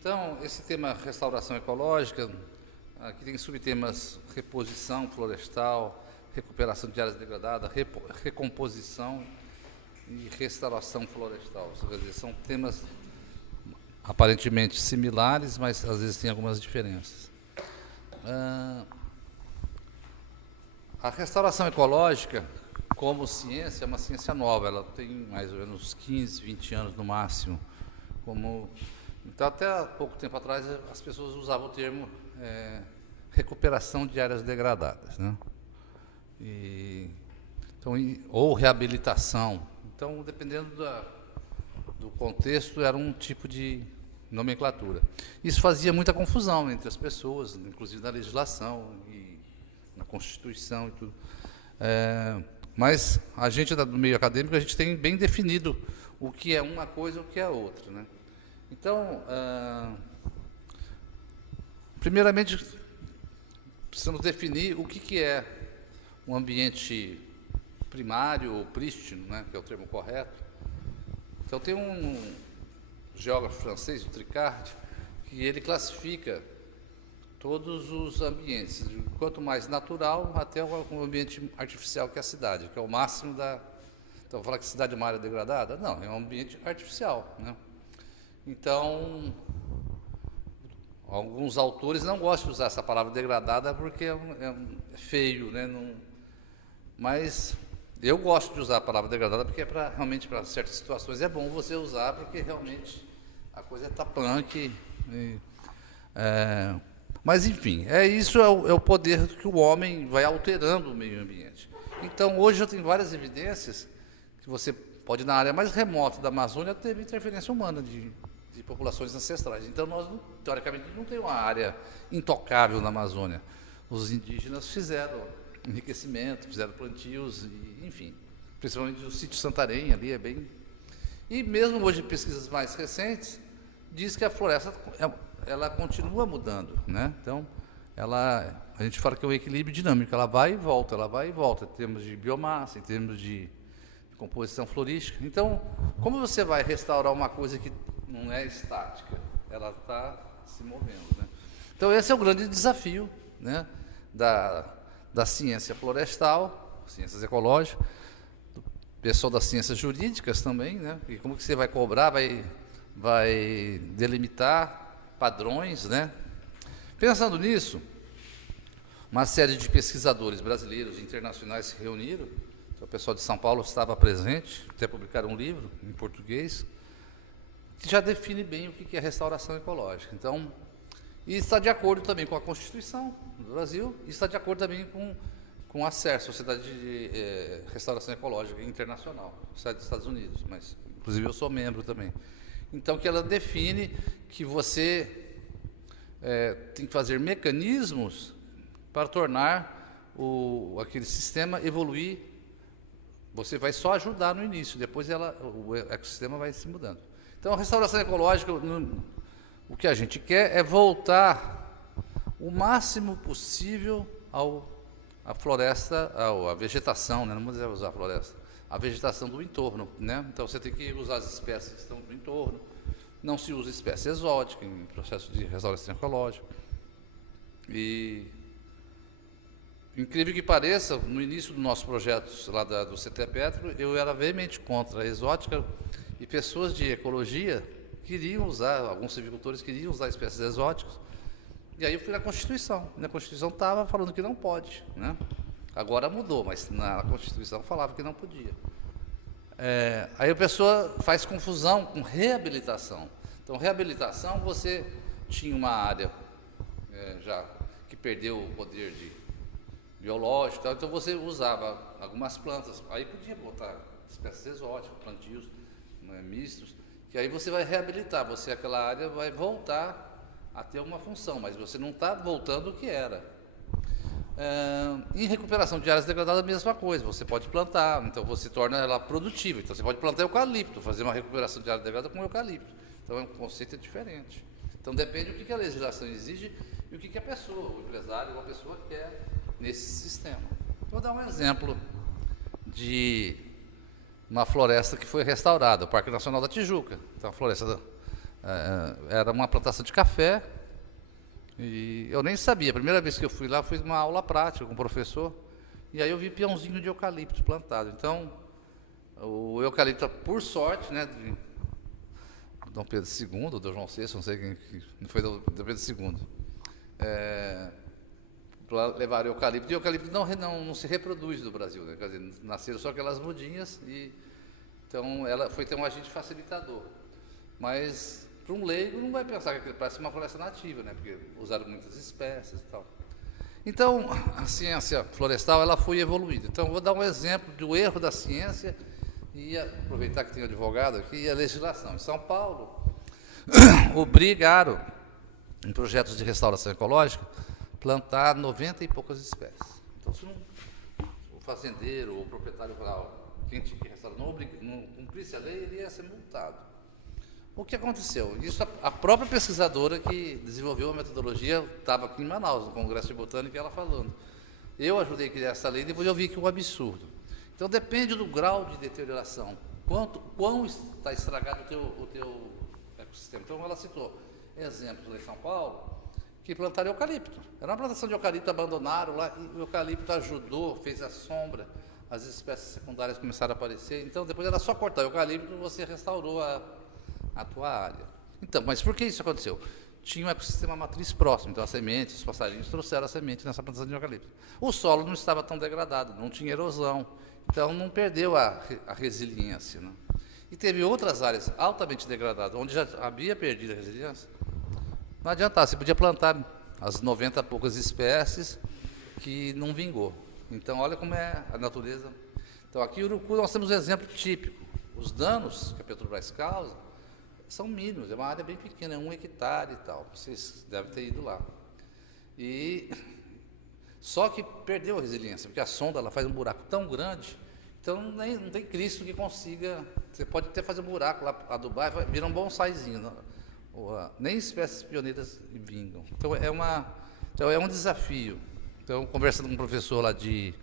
Então, esse tema restauração ecológica, aqui tem subtemas reposição florestal, recuperação de áreas degradadas, recomposição e restauração florestal. Quer dizer, são temas aparentemente similares, mas às vezes tem algumas diferenças. A restauração ecológica, como ciência, é uma ciência nova, ela tem mais ou menos 15, 20 anos no máximo. Então, até há pouco tempo atrás, as pessoas usavam o termo recuperação de áreas degradadas, né? Ou reabilitação. Então, dependendo do contexto, era um tipo de nomenclatura. Isso fazia muita confusão entre as pessoas, inclusive na legislação e na Constituição e tudo. Mas a gente do meio acadêmico, a gente tem bem definido o que é uma coisa e o que é outra, né? Então, primeiramente, precisamos definir o que é um ambiente primário ou prístino, né, que é o termo correto. Então, tem um geógrafo francês, o Tricard, que ele classifica todos os ambientes, quanto mais natural até o ambiente artificial, que é a cidade, que é o máximo da... Então, falar que a cidade é uma área degradada? Não, é um ambiente artificial, né? Então, alguns autores não gostam de usar essa palavra degradada porque é feio, né? Mas eu gosto de usar a palavra degradada porque realmente para certas situações é bom você usar, porque realmente a coisa está punk. Mas, enfim, isso é o poder que o homem vai alterando o meio ambiente. Então, hoje eu tenho várias evidências que você pode, na área mais remota da Amazônia, ter interferência humana de populações ancestrais. Então, nós, teoricamente, não temos uma área intocável na Amazônia. Os indígenas fizeram enriquecimento, fizeram plantios, enfim, principalmente o sítio Santarém, ali é bem... E mesmo hoje, pesquisas mais recentes, diz que a floresta ela continua mudando, né? Então, a gente fala que é um equilíbrio dinâmico, ela vai e volta, em termos de biomassa, em termos de composição florística. Então, como você vai restaurar uma coisa que não é estática, ela está se movendo, né? Então, esse é o grande desafio, né, da ciência florestal, ciências ecológicas, do pessoal das ciências jurídicas também, né? E como que você vai cobrar, vai delimitar padrões, né? Pensando nisso, uma série de pesquisadores brasileiros e internacionais se reuniram. O pessoal de São Paulo estava presente, até publicaram um livro em português, que já define bem o que é restauração ecológica. Então, e está de acordo também com a Constituição do Brasil, e está de acordo também com a SER, Sociedade de Restauração Ecológica Internacional, Sociedade dos Estados Unidos, mas inclusive eu sou membro também. Então, que ela define que você tem que fazer mecanismos para tornar aquele sistema evoluir. Você vai só ajudar no início, depois o ecossistema vai se mudando. Então, a restauração ecológica, o que a gente quer é voltar o máximo possível à floresta, à vegetação, né? Não vamos usar a floresta, a vegetação do entorno, né? Então, você tem que usar as espécies que estão no entorno. Não se usa espécie exótica em processo de restauração ecológica. E, incrível que pareça, no início do nosso projeto lá do CT Petro, eu era veemente contra a exótica, e pessoas de ecologia queriam usar, alguns silvicultores queriam usar espécies exóticas. E aí eu fui na Constituição. Na Constituição estava falando que não pode, né? Agora mudou, mas na Constituição falava que não podia. Aí a pessoa faz confusão com reabilitação. Então, reabilitação, você tinha uma área já que perdeu o poder biológico, então você usava algumas plantas, aí podia botar espécies exóticas, plantios, né, mistos, que aí você vai reabilitar, aquela área vai voltar a ter uma função, mas você não está voltando o que era. Em recuperação de áreas degradadas, a mesma coisa, você pode plantar, então você torna ela produtiva, então você pode plantar eucalipto, fazer uma recuperação de área degradada com eucalipto, então o conceito é diferente. Então depende do que a legislação exige e o que a pessoa, o empresário ou a pessoa quer nesse sistema. Vou dar um exemplo de uma floresta que foi restaurada, o Parque Nacional da Tijuca, então a floresta Era uma plantação de café, e eu nem sabia. A primeira vez que eu fui lá, fui numa aula prática com o professor, e aí eu vi peãozinho de eucalipto plantado. Então, o eucalipto, por sorte, né, de Dom Pedro II, ou do João VI, não sei quem, não foi do Pedro II, levaram eucalipto, e o eucalipto não se reproduz no Brasil, né? Quer dizer, nasceram só aquelas mudinhas, e então ela foi ter um agente facilitador. Mas, para um leigo, não vai pensar que aquilo parece uma floresta nativa, né? Porque usaram muitas espécies e tal. Então, a ciência florestal, ela foi evoluindo. Então, vou dar um exemplo do erro da ciência, e aproveitar que tem advogado aqui, e a legislação. Em São Paulo, obrigaram, em projetos de restauração ecológica, plantar 90 e poucas espécies. Então, se o fazendeiro ou o proprietário rural, quem tinha que restaurar, não cumprisse a lei, ele ia ser multado. O que aconteceu? Isso, a própria pesquisadora que desenvolveu a metodologia estava aqui em Manaus, no Congresso de Botânica, e ela falando. Eu ajudei a criar essa lei, depois eu vi que é um absurdo. Então, depende do grau de deterioração, quão está estragado o teu ecossistema. Então, ela citou exemplos lá em São Paulo, que plantaram eucalipto. Era uma plantação de eucalipto, abandonaram lá, e o eucalipto ajudou, fez a sombra, as espécies secundárias começaram a aparecer. Então, depois era só cortar o eucalipto e você restaurou a tua área. Então, mas por que isso aconteceu? Tinha um ecossistema matriz próximo, então as sementes, os passarinhos trouxeram a semente nessa plantação de eucalipto. O solo não estava tão degradado, não tinha erosão, então não perdeu a resiliência, né? E teve outras áreas altamente degradadas, onde já havia perdido a resiliência. Não adiantava, você podia plantar as 90 e poucas espécies que não vingou. Então, olha como é a natureza. Então, aqui em Urucu nós temos um exemplo típico. Os danos que a Petrobras causa são mínimos, é uma área bem pequena, é 1 hectare e tal. Vocês devem ter ido lá. E só que perdeu a resiliência, porque a sonda ela faz um buraco tão grande, então não tem Cristo que consiga. Você pode até fazer um buraco lá, adubar, vira um bonsaizinho. Não? Nem espécies pioneiras vingam. Então é um desafio. Então, conversando com um professor lá de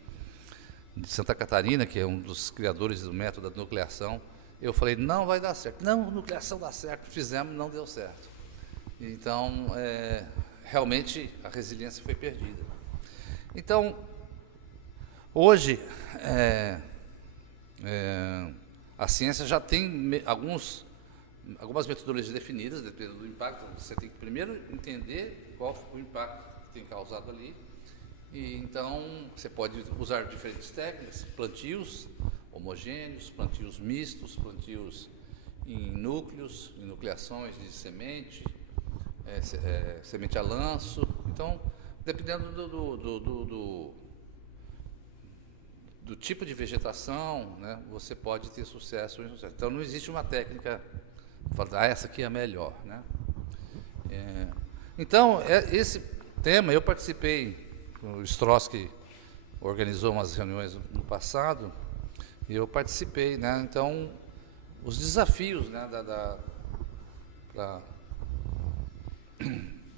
Santa Catarina, que é um dos criadores do método da nucleação, eu falei, não vai dar certo. Não, nucleação dá certo. Fizemos, não deu certo. Então, realmente, a resiliência foi perdida. Então, hoje, a ciência já tem algumas metodologias definidas, dependendo do impacto. Você tem que primeiro entender qual foi o impacto que tem causado ali. E, então, você pode usar diferentes técnicas, plantios homogêneos, plantios mistos, plantios em núcleos, em nucleações de semente, semente a lanço. Então, dependendo do tipo de vegetação, né, você pode ter sucesso ou insucesso. Então, não existe uma técnica, essa aqui é a melhor, né? Então, esse tema, eu participei, o Strotsky organizou umas reuniões no passado, e eu participei, né? Então, os desafios, né, para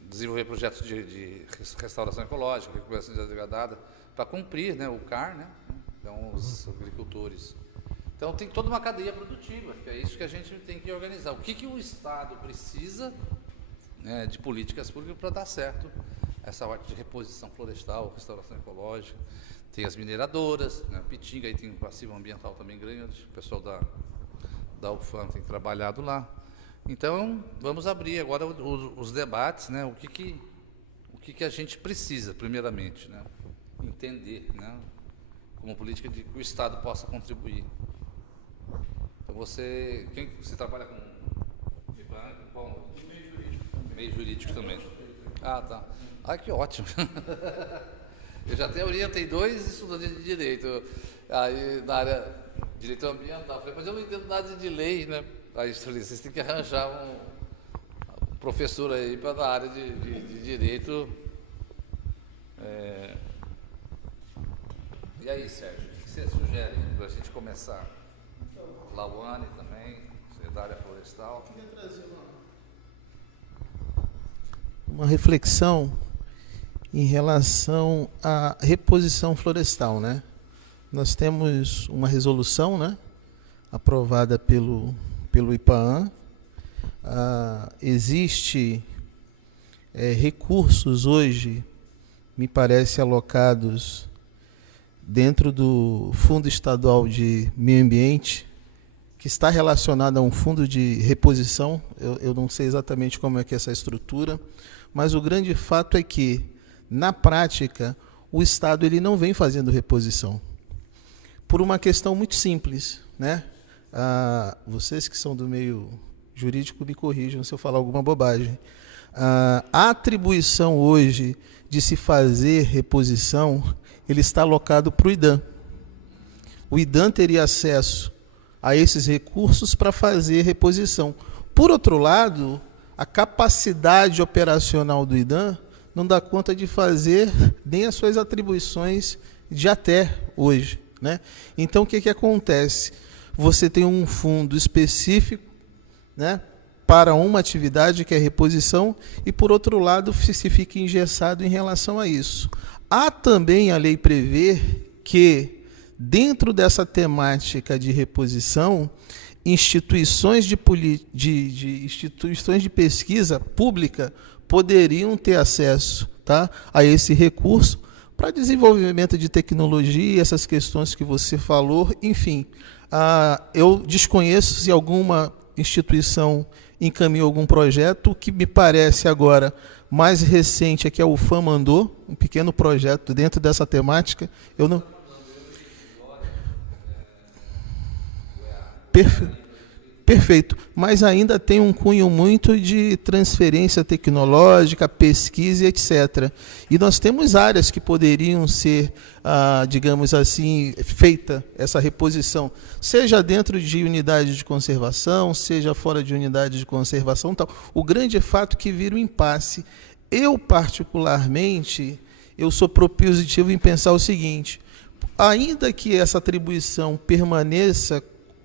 desenvolver projetos de restauração ecológica, recuperação degradada, para cumprir, né, o CAR, né? Então, os agricultores. Então, tem toda uma cadeia produtiva, que é isso que a gente tem que organizar. O que o Estado precisa, né, de políticas públicas para dar certo essa parte de reposição florestal, restauração ecológica. Tem as mineradoras, né, Pitinga, aí tem um passivo ambiental também grande, o pessoal da UFAM tem trabalhado lá. Então, vamos abrir agora os debates, né, o que a gente precisa, primeiramente, né, entender, né, como política de que o Estado possa contribuir. Então, você trabalha com meio jurídico também. Ah, tá. Ah, que ótimo. Eu já até orientei 2 estudantes de direito, aí na área de direito ambiental. Falei, mas eu não entendo nada de lei, né? Aí falei, vocês têm que arranjar um professor aí para a área de direito. E aí, Sérgio, o que você sugere para a gente começar? Lauane também, você é da área florestal. Eu queria trazer uma reflexão em relação à reposição florestal, né? Nós temos uma resolução, né, aprovada pelo IPAAN, existe recursos hoje, me parece, alocados dentro do Fundo Estadual de Meio Ambiente, que está relacionado a um fundo de reposição. Eu não sei exatamente como é que é essa estrutura, mas o grande fato é que, na prática, o Estado ele não vem fazendo reposição, por uma questão muito simples, né? Vocês que são do meio jurídico me corrijam se eu falar alguma bobagem. A atribuição hoje de se fazer reposição, ele está alocado para o IDAM. O IDAM teria acesso a esses recursos para fazer reposição. Por outro lado, a capacidade operacional do IDAM não dá conta de fazer nem as suas atribuições de até hoje, né? Então, o que acontece? Você tem um fundo específico, né, para uma atividade que é reposição, e, por outro lado, se fica engessado em relação a isso. Há também, a lei prevê que, dentro dessa temática de reposição, instituições de pesquisa pública poderiam ter acesso, tá, a esse recurso para desenvolvimento de tecnologia, essas questões que você falou, enfim. Eu desconheço se alguma instituição encaminhou algum projeto. O que me parece agora mais recente é que a UFAM mandou um pequeno projeto dentro dessa temática. Eu não... Perfeito, mas ainda tem um cunho muito de transferência tecnológica, pesquisa, etc. E nós temos áreas que poderiam ser, digamos assim, feita essa reposição, seja dentro de unidade de conservação, seja fora de unidade de conservação, tal. O grande fato é que vira um impasse. Eu, particularmente, eu sou propositivo em pensar o seguinte: ainda que essa atribuição permaneça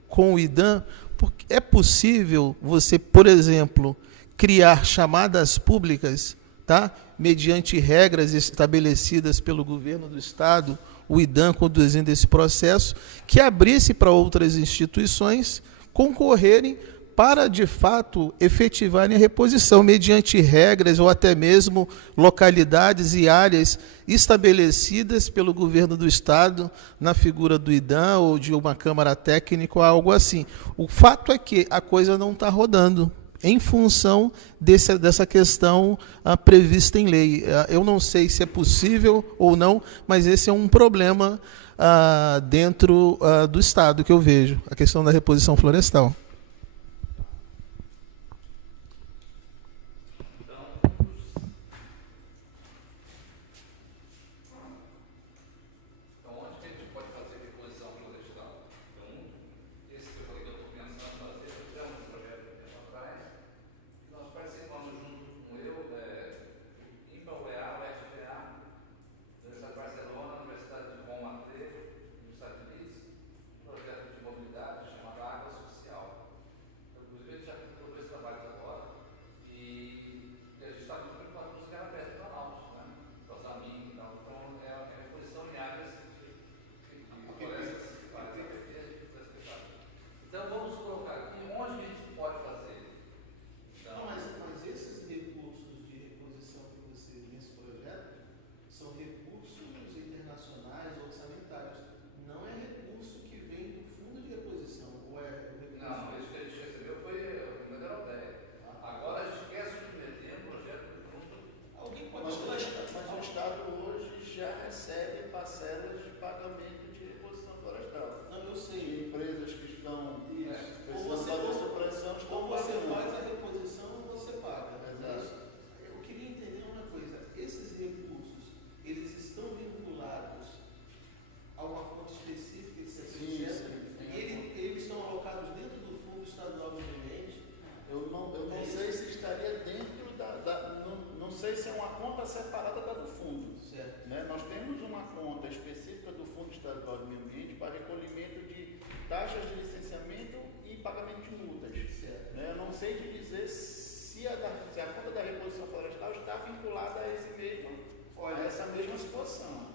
com o IDAM, porque é possível você, por exemplo, criar chamadas públicas, tá, mediante regras estabelecidas pelo governo do Estado, o IDAM conduzindo esse processo, que abrisse para outras instituições concorrerem para, de fato, efetivarem a reposição, mediante regras ou até mesmo localidades e áreas estabelecidas pelo governo do Estado, na figura do IDAM ou de uma Câmara Técnica ou algo assim. O fato é que a coisa não está rodando em função dessa questão prevista em lei. Eu não sei se é possível ou não, mas esse é um problema dentro do Estado que eu vejo, a questão da reposição florestal. Separada do fundo. Certo. Né? Nós temos uma conta específica do Fundo Estadual de Meio Ambiente para recolhimento de taxas de licenciamento e pagamento de multas. Certo. Né? Eu não sei te dizer se a conta da reposição florestal está vinculada a essa mesma situação.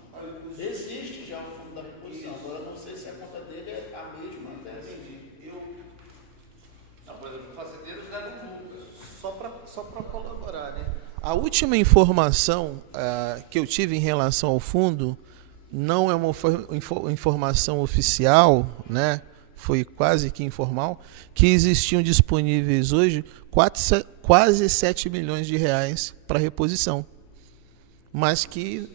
Existe já o fundo da reposição, agora não sei se a conta dele é a mesma. Entendi. Por exemplo, fazendeiros deram multas. A última informação que eu tive em relação ao fundo não é uma informação oficial, né? Foi quase que informal, que existiam disponíveis hoje quase 7 milhões de reais para reposição, mas que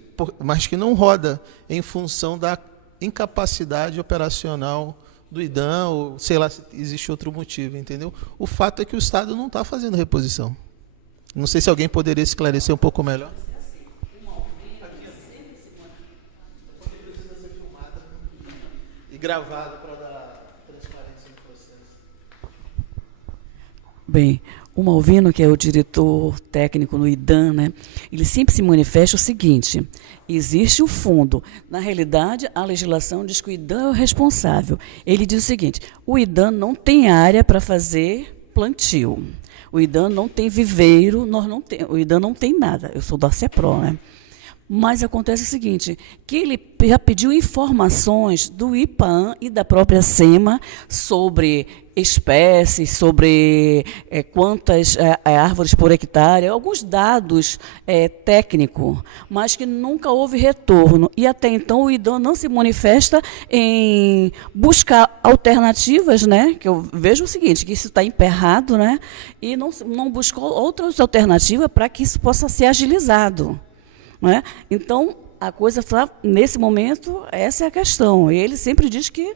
não roda em função da incapacidade operacional do IDAM, ou sei lá se existe outro motivo, entendeu? O fato é que o Estado não está fazendo reposição. Não sei se alguém poderia esclarecer um pouco melhor. E gravada para dar transparência no processo. Bem, o Malvino, que é o diretor técnico no IDAM, né, ele sempre se manifesta o seguinte: existe o fundo. Na realidade, a legislação diz que o IDAM é o responsável. Ele diz o seguinte: o IDAM não tem área para fazer plantio. O IDAM não tem viveiro, o IDAM não tem nada. Eu sou da CEPRO, né? Mas acontece o seguinte, que ele já pediu informações do IPAAN e da própria SEMA sobre espécies, sobre quantas árvores por hectare, alguns dados técnicos, mas que nunca houve retorno. E até então o IDAM não se manifesta em buscar alternativas, né? Que eu vejo o seguinte, que isso está emperrado, né? E não buscou outras alternativas para que isso possa ser agilizado. Né? Então, a coisa está, nesse momento, essa é a questão. Ele sempre diz que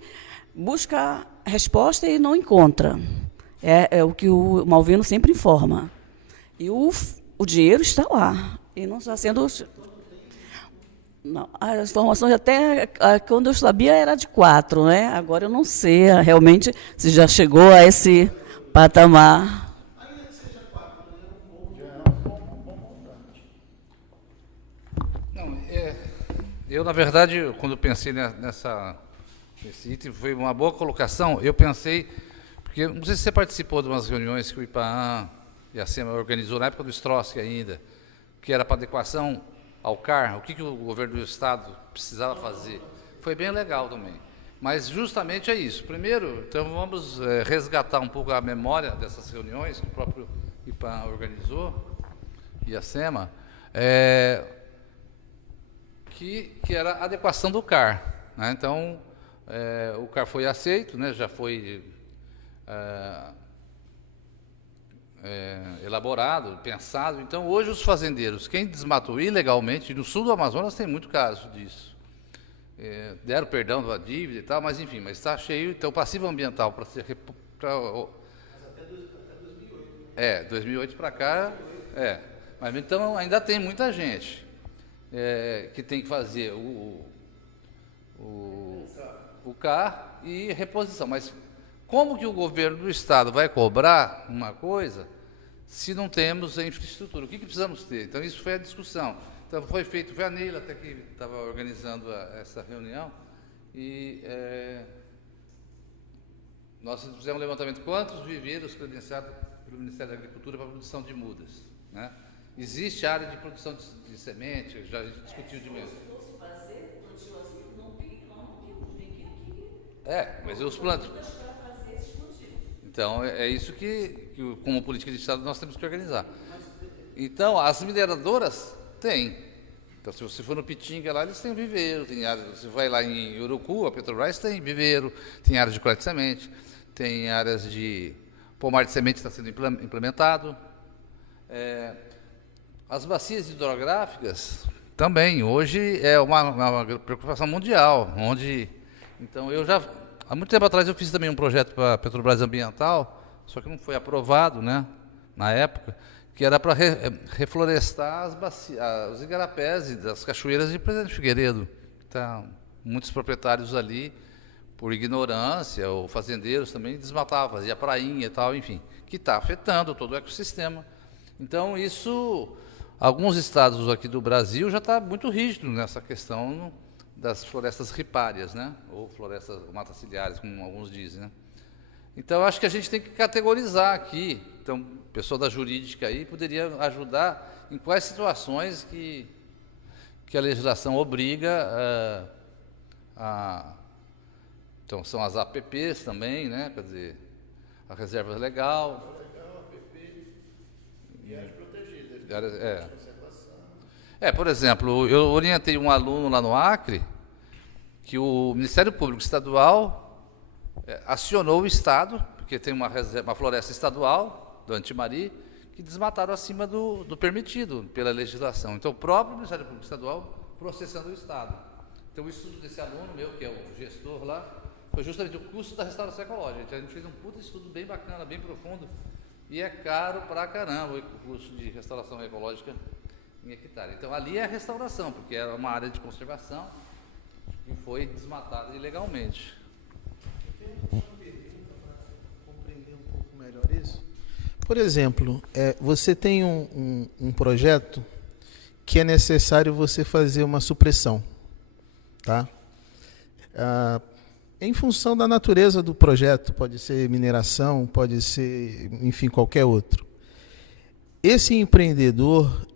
busca resposta e não encontra. É o que o Malvino sempre informa. E o dinheiro está lá. E não está sendo... Não, as informações até quando eu sabia era de 4, né? Agora eu não sei realmente se já chegou a esse patamar. Eu, na verdade, quando pensei nesse item, foi uma boa colocação. Eu pensei, porque não sei se você participou de umas reuniões que o IPAAN e a SEMA organizou na época do Strotsky ainda, que era para adequação ao CAR, o que o governo do Estado precisava fazer. Foi bem legal também. Mas justamente é isso. Primeiro, então vamos resgatar um pouco a memória dessas reuniões que o próprio IPAAN organizou e a SEMA. Que era a adequação do CAR. Né? Então, o CAR foi aceito, né? Já foi elaborado, pensado. Então, hoje os fazendeiros, quem desmatou ilegalmente, no sul do Amazonas tem muito caso disso. Deram perdão da dívida e tal, mas enfim, mas está cheio. Então, o passivo ambiental para ser... Mas até 2008. 2008 para cá, Mas então ainda tem muita gente. Que tem que fazer o CAR e reposição. Mas como que o governo do Estado vai cobrar uma coisa se não temos a infraestrutura? O que precisamos ter? Então, isso foi a discussão. Então, foi a Neila até que estava organizando essa reunião, e nós fizemos um levantamento de quantos viveiros credenciados pelo Ministério da Agricultura para a produção de mudas, né? Existe área de produção de semente, já a gente discutiu de mesmo. Mas os plantos. Então, é isso que, como política de Estado, nós temos que organizar. Então, as mineradoras têm. Então, se você for no Pitinga, lá eles têm viveiro, tem área, você vai lá em Urucu, a Petrobras tem viveiro, tem áreas de coleta de semente, tem áreas de pomar de semente que está sendo implementado. As bacias hidrográficas também, hoje é uma preocupação mundial, então eu já, há muito tempo atrás eu fiz também um projeto para a Petrobras Ambiental, só que não foi aprovado, né, na época, que era para reflorestar os igarapés das cachoeiras de Presidente Figueiredo. Então, muitos proprietários ali, por ignorância, ou fazendeiros também, desmatavam, fazia prainha e tal, enfim, que está afetando todo o ecossistema. Então, isso... Alguns estados aqui do Brasil já está muito rígido nessa questão das florestas ripárias, né? Ou florestas matas ciliares, como alguns dizem, né? Então, acho que a gente tem que categorizar aqui. Então, o pessoal da jurídica aí poderia ajudar em quais situações que a legislação obriga Então, são as APPs também, né? Quer dizer, a reserva legal. E as protegidas, Por exemplo, eu orientei um aluno lá no Acre que o Ministério Público Estadual acionou o Estado, porque tem uma floresta estadual, do Antimari, que desmataram acima do permitido pela legislação. Então, o próprio Ministério Público Estadual processando o Estado. Então, o estudo desse aluno meu, que é o gestor lá, foi justamente o custo da restauração ecológica. A gente fez um puta estudo bem bacana, bem profundo, e é caro pra caramba o custo de restauração ecológica em hectare. Então, ali é a restauração, porque era uma área de conservação e foi desmatada ilegalmente. Eu tenho uma pergunta para compreender um pouco melhor isso. Por exemplo, você tem um projeto que é necessário você fazer uma supressão, tá? Em função da natureza do projeto, pode ser mineração, pode ser, enfim, qualquer outro. Esse empreendedor,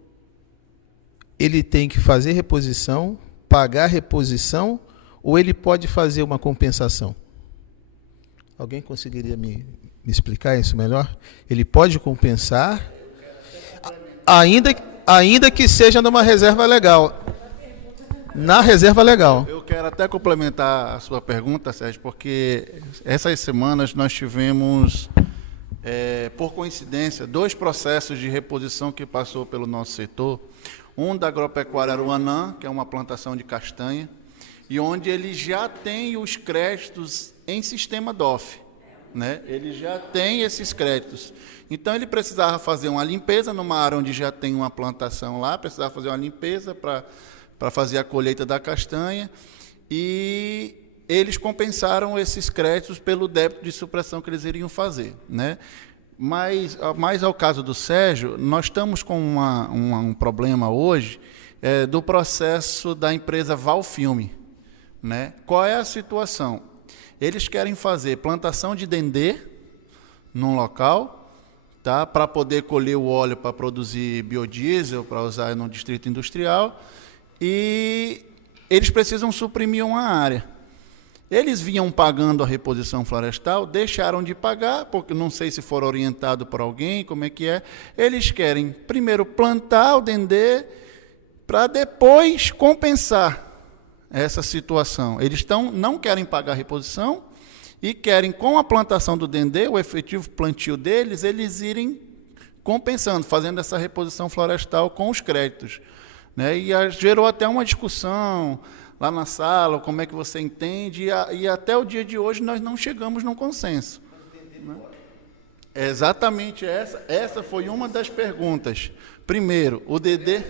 ele tem que fazer reposição, pagar reposição, ou ele pode fazer uma compensação? Alguém conseguiria me explicar isso melhor? Ele pode compensar, ainda que seja numa reserva legal. Na reserva legal. Eu quero até complementar a sua pergunta, Sérgio, porque essas semanas nós tivemos, por coincidência, 2 processos de reposição que passou pelo nosso setor. Um da agropecuária Aruanã, que é uma plantação de castanha, e onde ele já tem os créditos em sistema DOF, né? Ele já tem esses créditos. Então, ele precisava fazer uma limpeza numa área onde já tem uma plantação lá, precisava fazer uma limpeza para fazer a colheita da castanha, e eles compensaram esses créditos pelo débito de supressão que eles iriam fazer, né? Mas, mais ao caso do Sérgio, nós estamos com um problema hoje do processo da empresa Valfilme, né? Qual é a situação? Eles querem fazer plantação de dendê num local, tá? Para poder colher o óleo para produzir biodiesel, para usar no distrito industrial, e eles precisam suprimir uma área. Eles vinham pagando a reposição florestal, deixaram de pagar, porque não sei se foram orientados por alguém, como é que é. Eles querem primeiro plantar o dendê para depois compensar essa situação. Eles não querem pagar a reposição e querem, com a plantação do dendê, o efetivo plantio deles, eles irem compensando, fazendo essa reposição florestal com os créditos, né? E gerou até uma discussão lá na sala, como é que você entende, e até o dia de hoje nós não chegamos num consenso. Né? Exatamente essa foi uma das perguntas. Primeiro, o dendê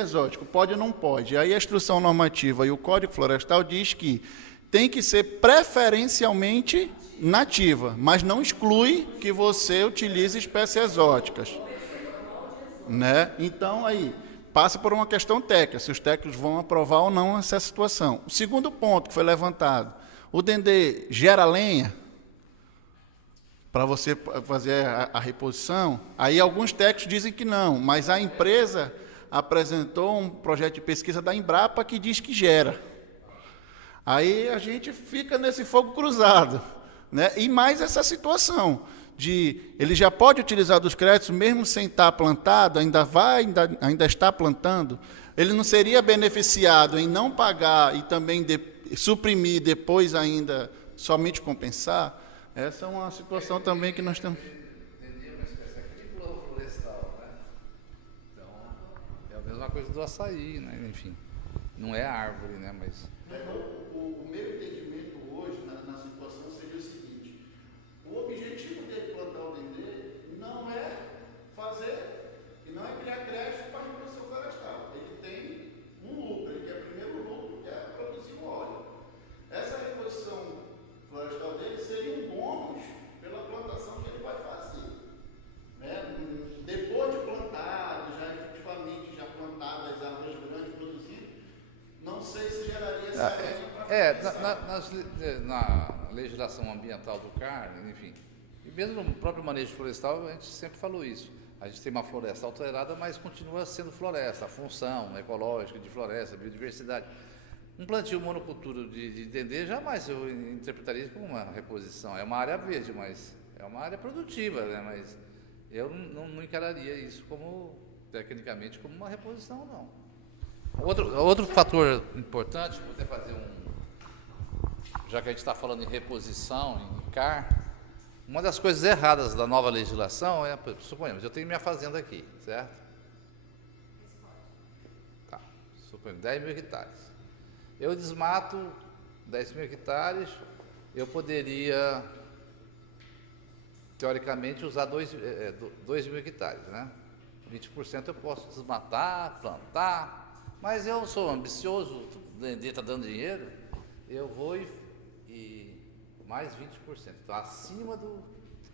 exótico, pode ou não pode? Aí a instrução normativa e o Código Florestal diz que tem que ser preferencialmente nativa, mas não exclui que você utilize espécies exóticas. Né? Então, aí, passa por uma questão técnica, se os técnicos vão aprovar ou não essa situação. O segundo ponto que foi levantado, o dendê gera lenha para você fazer a reposição? Aí alguns técnicos dizem que não, mas a empresa apresentou um projeto de pesquisa da Embrapa que diz que gera. Aí a gente fica nesse fogo cruzado, né? E mais essa situação de ele já pode utilizar dos créditos mesmo sem estar plantado, ainda está plantando, ele não seria beneficiado em não pagar e também suprimir depois ainda somente compensar? Essa é uma situação também que nós temos. Entendi, uma espécie agrícola ou florestal, né? Então, é a mesma coisa do açaí, né? Enfim, não é árvore, né? Mas O meu entendimento hoje na situação seria o seguinte: o objetivo dele plantar o dendê não é fazer e não é criar crédito para a reposição florestal. Ele tem um lucro, ele quer primeiro o lucro, que é produzir o óleo. Essa reposição florestal dele seria um bônus pela plantação que ele vai fazer. Né? Depois de plantado, já efetivamente já plantadas as árvores grandes produzindo, não sei se geraria essa na legislação ambiental do CAR, enfim, e mesmo no próprio manejo florestal, a gente sempre falou isso. A gente tem uma floresta alterada, mas continua sendo floresta, a função ecológica de floresta, biodiversidade. Um plantio monoculturo de dendê, jamais eu interpretaria isso como uma reposição. É uma área verde, mas é uma área produtiva, né? Mas eu não encararia isso como, tecnicamente, como uma reposição, não. Outro fator importante, vou até fazer já que a gente está falando em reposição, em CAR, uma das coisas erradas da nova legislação é, suponhamos, eu tenho minha fazenda aqui, certo? Tá, suponhamos, 10 mil hectares. Eu desmato 10 mil hectares, eu poderia, teoricamente, usar 2 mil hectares, né? 20% eu posso desmatar, plantar, mas eu sou ambicioso, o DND está dando dinheiro, eu vou e mais 20%. Então, acima do...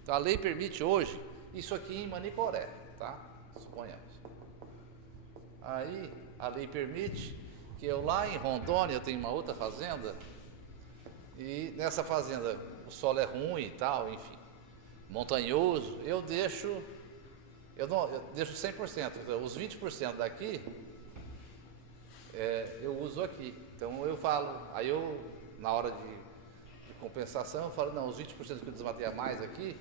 Então, a lei permite hoje, isso aqui em Manicoré, tá? Suponhamos. Aí, a lei permite que eu lá em Rondônia, eu tenho uma outra fazenda, e nessa fazenda o solo é ruim e tal, enfim, montanhoso, eu deixo 100%, então, os 20% daqui, eu uso aqui. Então eu falo, aí eu, na hora de compensação, eu falo, não, os 20% que eu desmatei a mais aqui,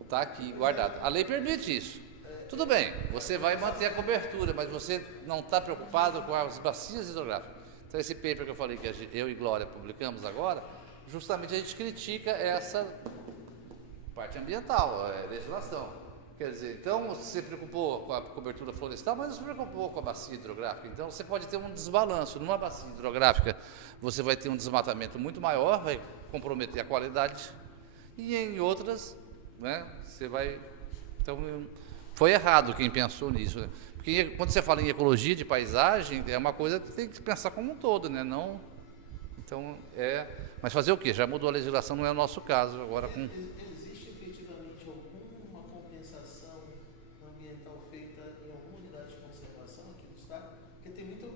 está aqui guardado. A lei permite isso. Tudo bem, você vai manter a cobertura, mas você não está preocupado com as bacias hidrográficas. Então esse paper que eu falei, que eu e Glória publicamos agora, justamente a gente critica essa parte ambiental, a legislação. Quer dizer, então você se preocupou com a cobertura florestal, mas não se preocupou com a bacia hidrográfica. Então você pode ter um desbalanço. Numa bacia hidrográfica você vai ter um desmatamento muito maior, vai comprometer a qualidade, e em outras, né, você vai... Então, foi errado quem pensou nisso, né? Porque quando você fala em ecologia de paisagem, é uma coisa que tem que pensar como um todo, né? Não... Então, mas fazer o quê? Já mudou a legislação, não é o nosso caso agora com... Existe efetivamente alguma compensação ambiental feita em alguma unidade de conservação aqui no estado? Porque tem muita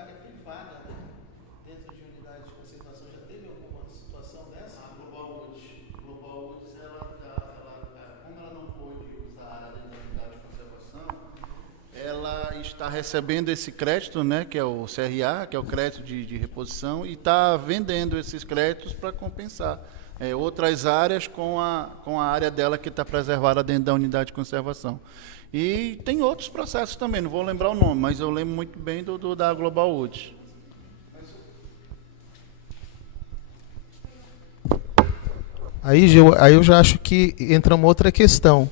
área privada, né? Dentro de unidades de conservação. Já teve alguma situação dessa? A Global Woods, como ela não pôde usar a área dentro da unidade de conservação, ela está recebendo esse crédito, né, que é o CRA, que é o crédito de reposição, e está vendendo esses créditos para compensar outras áreas com a área dela que está preservada dentro da unidade de conservação. E tem outros processos também, não vou lembrar o nome, mas eu lembro muito bem da Global Woods. Aí eu já acho que entra uma outra questão,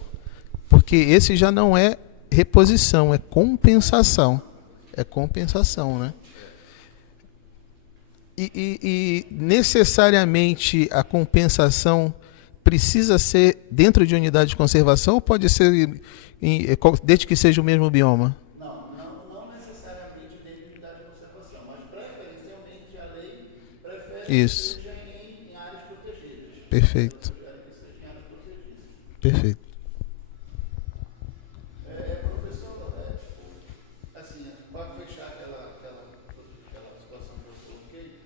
porque esse já não é reposição, é compensação. É compensação, né? E necessariamente a compensação precisa ser dentro de unidade de conservação ou pode ser desde que seja o mesmo bioma? Não necessariamente dentro de unidade de conservação, mas preferencialmente a lei prefere Isso. que seja em áreas protegidas. Perfeito. Perfeito. Professor, assim, para fechar aquela situação que eu coloquei,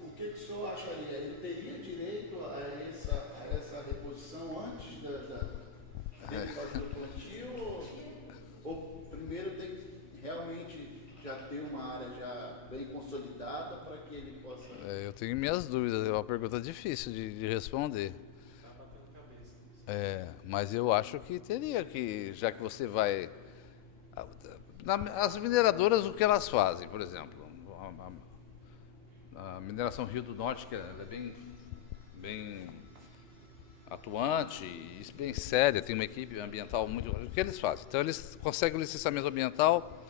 o que o senhor acharia? Ele teria direito a essa reposição antes do plantio ou primeiro tem que realmente já ter uma área já bem consolidada para que ele possa... eu tenho minhas dúvidas, é uma pergunta difícil de responder. Mas eu acho que teria que, já que você vai... As mineradoras, o que elas fazem, por exemplo, a mineração Rio do Norte, que é bem atuante e bem séria, tem uma equipe ambiental muito... O que eles fazem? Então, eles conseguem o licenciamento ambiental,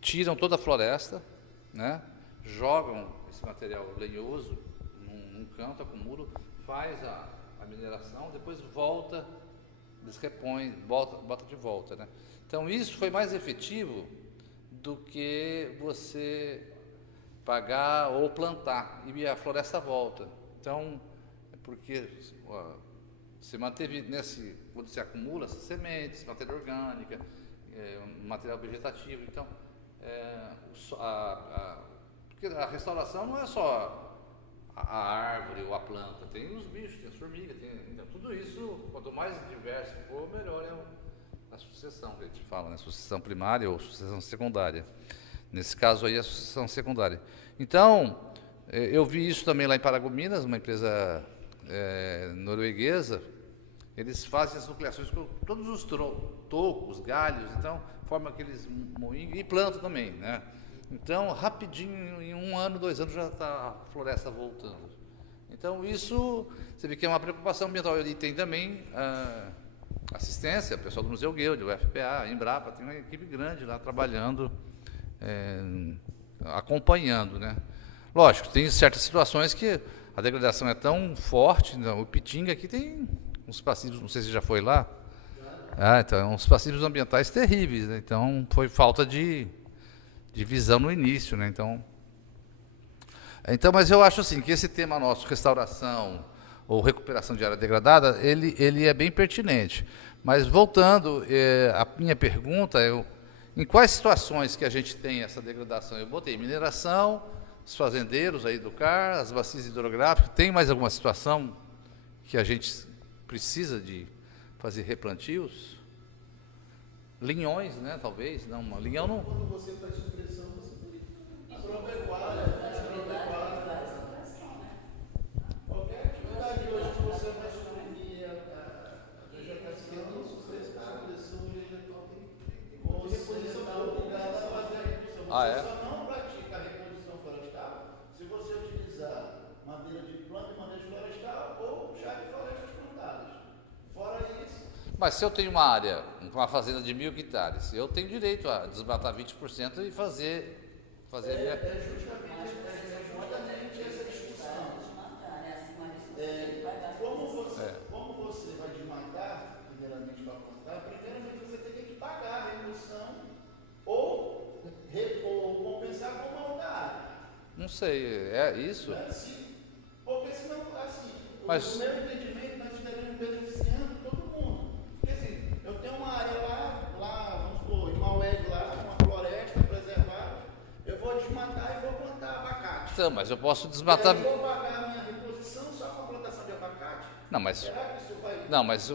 tiram toda a floresta, né? Jogam esse material lenhoso num canto, acumulam, faz a mineração, depois volta, eles repõem, bota de volta, né? Então isso foi mais efetivo do que você pagar ou plantar e a floresta volta. Então, porque você manteve quando você acumula essas sementes, matéria orgânica, material vegetativo, então porque a restauração não é só a árvore ou a planta, tem os bichos, tem as formigas, então, tudo isso, quanto mais diverso for, melhor é a sucessão que a gente fala, né? Sucessão primária ou sucessão secundária. Nesse caso aí, a sucessão secundária. Então, eu vi isso também lá em Paragominas, uma empresa norueguesa, eles fazem as nucleações com todos os tocos, galhos, então forma aqueles moinhos e planta também, né? Então, rapidinho, em 1 ano, 2 anos, já está a floresta voltando. Então, isso, você vê que é uma preocupação ambiental. E tem também assistência, o pessoal do Museu Guild, o FPA, a Embrapa, tem uma equipe grande lá trabalhando, acompanhando, né? Lógico, tem certas situações que a degradação é tão forte, né? O Pitinga aqui tem uns passíveis, não sei se já foi lá. Então, uns passíveis ambientais terríveis, né? Então, foi falta de visão no início, né? Então, mas eu acho assim que esse tema nosso, restauração ou recuperação de área degradada, ele é bem pertinente. Mas voltando, a minha pergunta é em quais situações que a gente tem essa degradação? Eu botei mineração, os fazendeiros aí do CAR, as bacias hidrográficas. Tem mais alguma situação que a gente precisa de fazer replantios? Linhões, né? Talvez. Não, linhão não. Quando você faz supressão, você tem agropecuária, qualquer atividade hoje que você vai suprimir a vegetação, supressão vegetal ou reposição é obrigada a fazer a reposição. Você só não pratica a reposição florestal se você utilizar madeira de planta e manejo florestal ou chá de florestas plantadas. Fora isso. Mas se eu tenho uma área, uma fazenda de 1.000 hectares, eu tenho direito a desmatar 20% e fazer Justamente essa discussão. Como você vai desmatar, primeiramente para plantar, primeiramente você teria que pagar a remoção ou compensar com uma outra área. Não sei, é isso? Porque senão, assim, Mas o meu entendimento, nós estaremos beneficiando todo mundo. Porque assim, eu tenho uma área lá, vamos supor, em Maués lá, uma floresta preservada, eu vou desmatar e vou plantar abacate. Então, mas eu posso desmatar. Eu vou pagar a minha reposição só com a plantação de abacate. Não, mas Será que isso vai... não, mas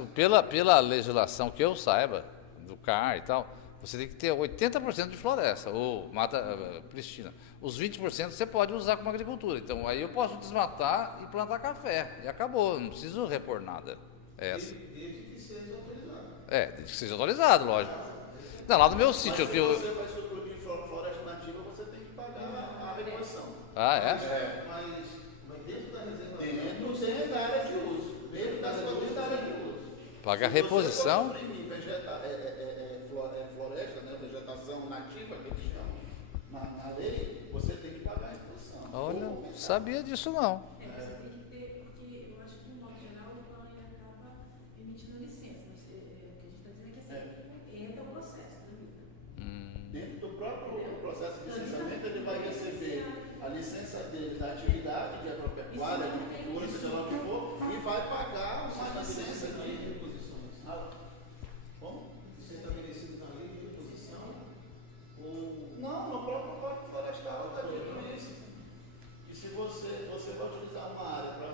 pela legislação que eu saiba do CAR e tal, você tem que ter 80% de floresta ou mata pristina. Os 20% você pode usar como agricultura. Então aí eu posso desmatar e plantar café e acabou. Não preciso repor nada. Desde que seja autorizado. Desde que seja autorizado, lógico. Não, lá no meu sítio que eu... Você vai suprimir floresta nativa, você tem que pagar a reposição. Mas dentro da reserva, dentro da área de uso, dentro da área de uso. Paga a reposição. Se você for suprimir floresta, né, vegetação nativa, que eles chamam, na areia, você tem que pagar a reposição. Olha, não sabia disso não. Você tem que ter, porque eu acho que, no modo geral, o plano acaba emitindo licença. O que a gente está dizendo é que assim, entra o processo, Dentro do próprio processo de licenciamento, ele vai receber a licença dele da atividade de agropecuária, agricultura, seja lá o que for, e vai pagar uma licença de reposições. Como? Isso é estabelecido na lei de reposição? Não, no próprio Código Florestal está dito isso. Que se você vai utilizar uma área para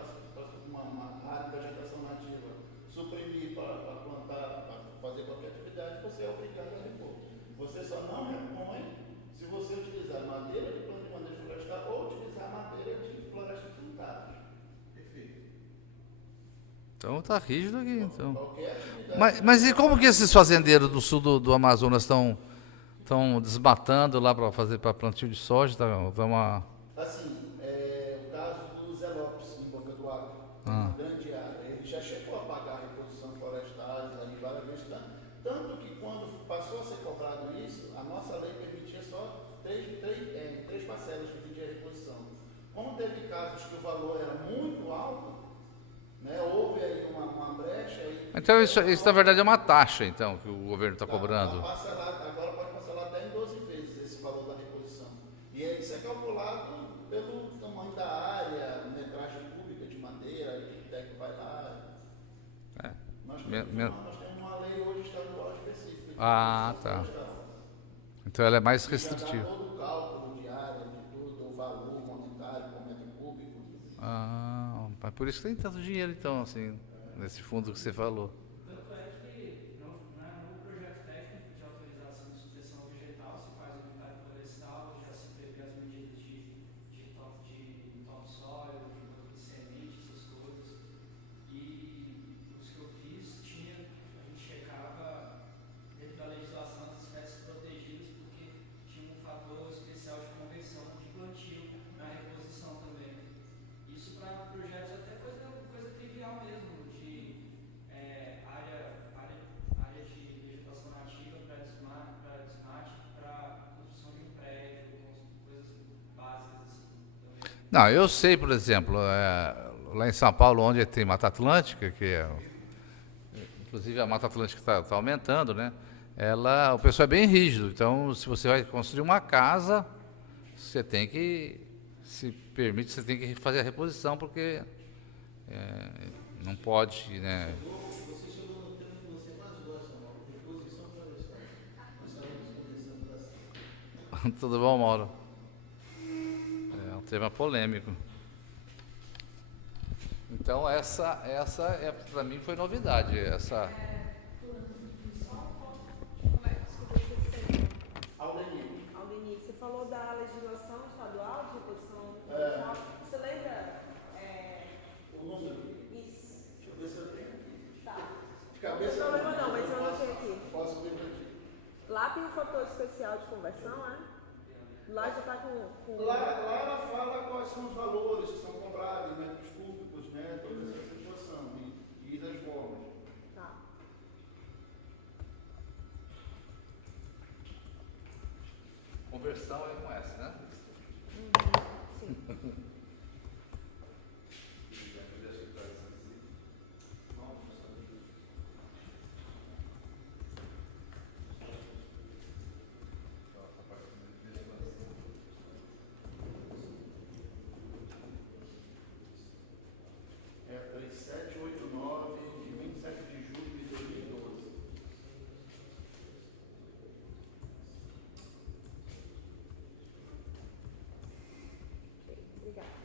uma área de vegetação nativa, suprimir para plantar, para fazer qualquer atividade, você é obrigado a repor. Você só não repõe se você utilizar madeira de planta de manejo florestal ou utilizar madeira de florestas plantadas. Perfeito. Então tá rígido aqui, então. Qualquer atividade. Mas e como que esses fazendeiros do sul do Amazonas estão desmatando lá para plantio de soja? Assim, o caso do Zé Lopes, em Boca do Acre, grande área, ele já chegou a pagar a reposição florestais ali várias vezes, tanto que quando passou a ser cobrado isso, a nossa lei permitia só três parcelas de pedir a reposição. Como teve casos que o valor era muito alto, né, houve aí uma brecha. Então isso na verdade é uma taxa, então, que o governo está cobrando. Agora pode parcelar até em 12 vezes esse valor da reposição. E isso é calculado pelo tamanho da área, metragem cúbica de madeira, a técnico vai lá. Nós temos uma lei hoje estadual específica. Tá. Então ela é mais restritiva. Já dá todo o cálculo de área, de tudo, o valor monetário por metro cúbico. Mas por isso que tem tanto dinheiro, então, assim, nesse fundo que você falou. Tanto é que no projeto técnico de autorização de supressão vegetal se faz o inventário florestal, já se prevê as medidas de topsoil, de semente, essas coisas. E os que eu fiz Não, eu sei, por exemplo, lá em São Paulo, onde tem Mata Atlântica, inclusive a Mata Atlântica está aumentando, né? O pessoal é bem rígido. Então, se você vai construir uma casa, você tem que, se permite, você tem que fazer a reposição, porque não pode, né? Você chegou no tema que você mais gosta, Mauro, reposição florestal. Nós estávamos conversando bastante. Tudo bom, Mauro? É um tema polêmico. Então, essa para mim foi novidade. Aldenir, você falou da legislação estadual de reposição florestal. Você lembra? O número. Isso. Deixa eu ver se eu tenho aqui. Tá. De cabeça Não tem problema não, mas eu anotei aqui. Posso ver aqui. Lá tem um fator especial de conversão, né? Lá já está com... Lá ela fala quais são os valores que são cobrados, metros cúbicos, né? Toda essa situação e das formas. Tá. Conversão é com essa, né? Sim. É 3789, de 27 de julho de 2012. Ok, obrigada.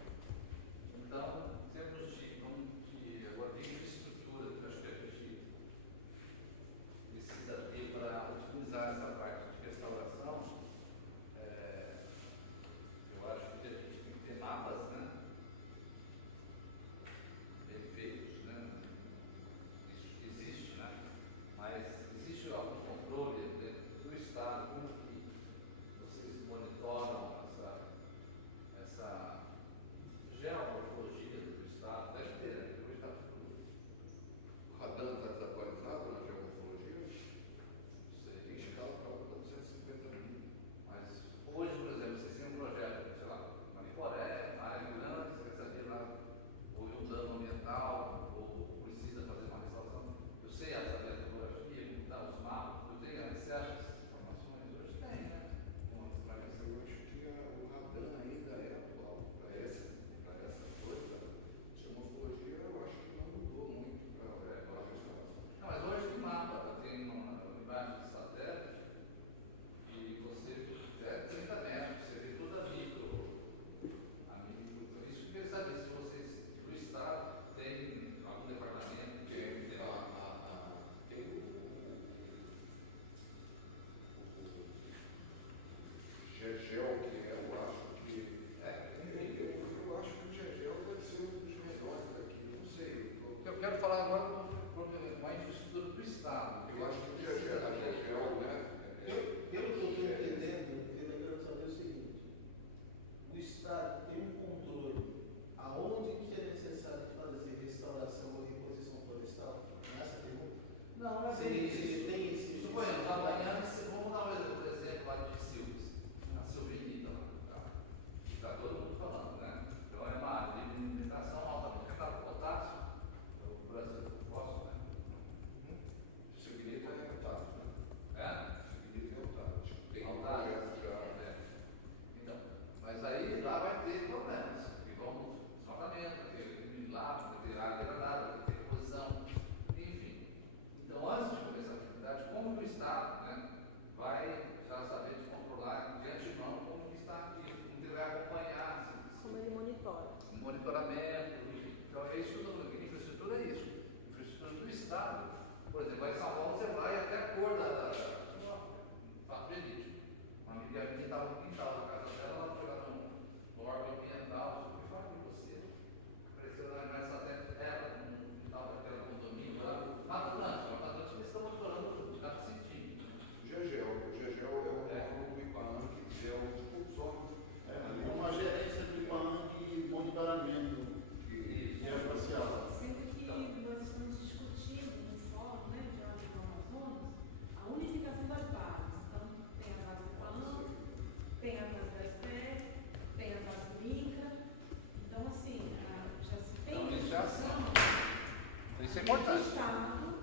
Isso é importante. do Estado,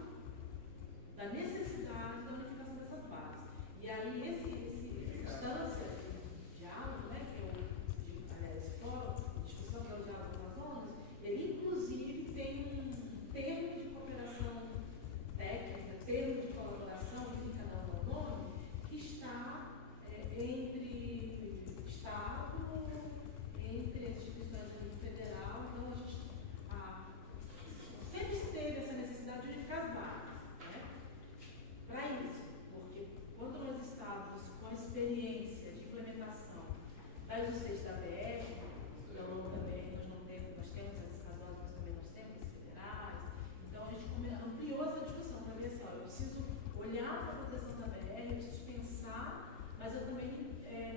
da necessidade da unificação dessas bases. E aí, essa instância de diálogo, né, que é aliás, esse fórum de discussão que é o Diálogo Amazonas, ele inclusive tem um termo de cooperação técnica, termo de colaboração, enfim, cada um dá o nome, que está entre Estado, entre as instituições do nível federal. Então, a gente sempre se teve essa necessidade de unificar as bases, né? Para isso, porque quando nós estávamos com a experiência de implementação das UCs da BR, e ao longo da BR nós temos as estaduais, mas também nós temos as federais, então a gente ampliou essa discussão para ver assim, eu preciso olhar para a proteção da BR, eu preciso pensar, mas eu também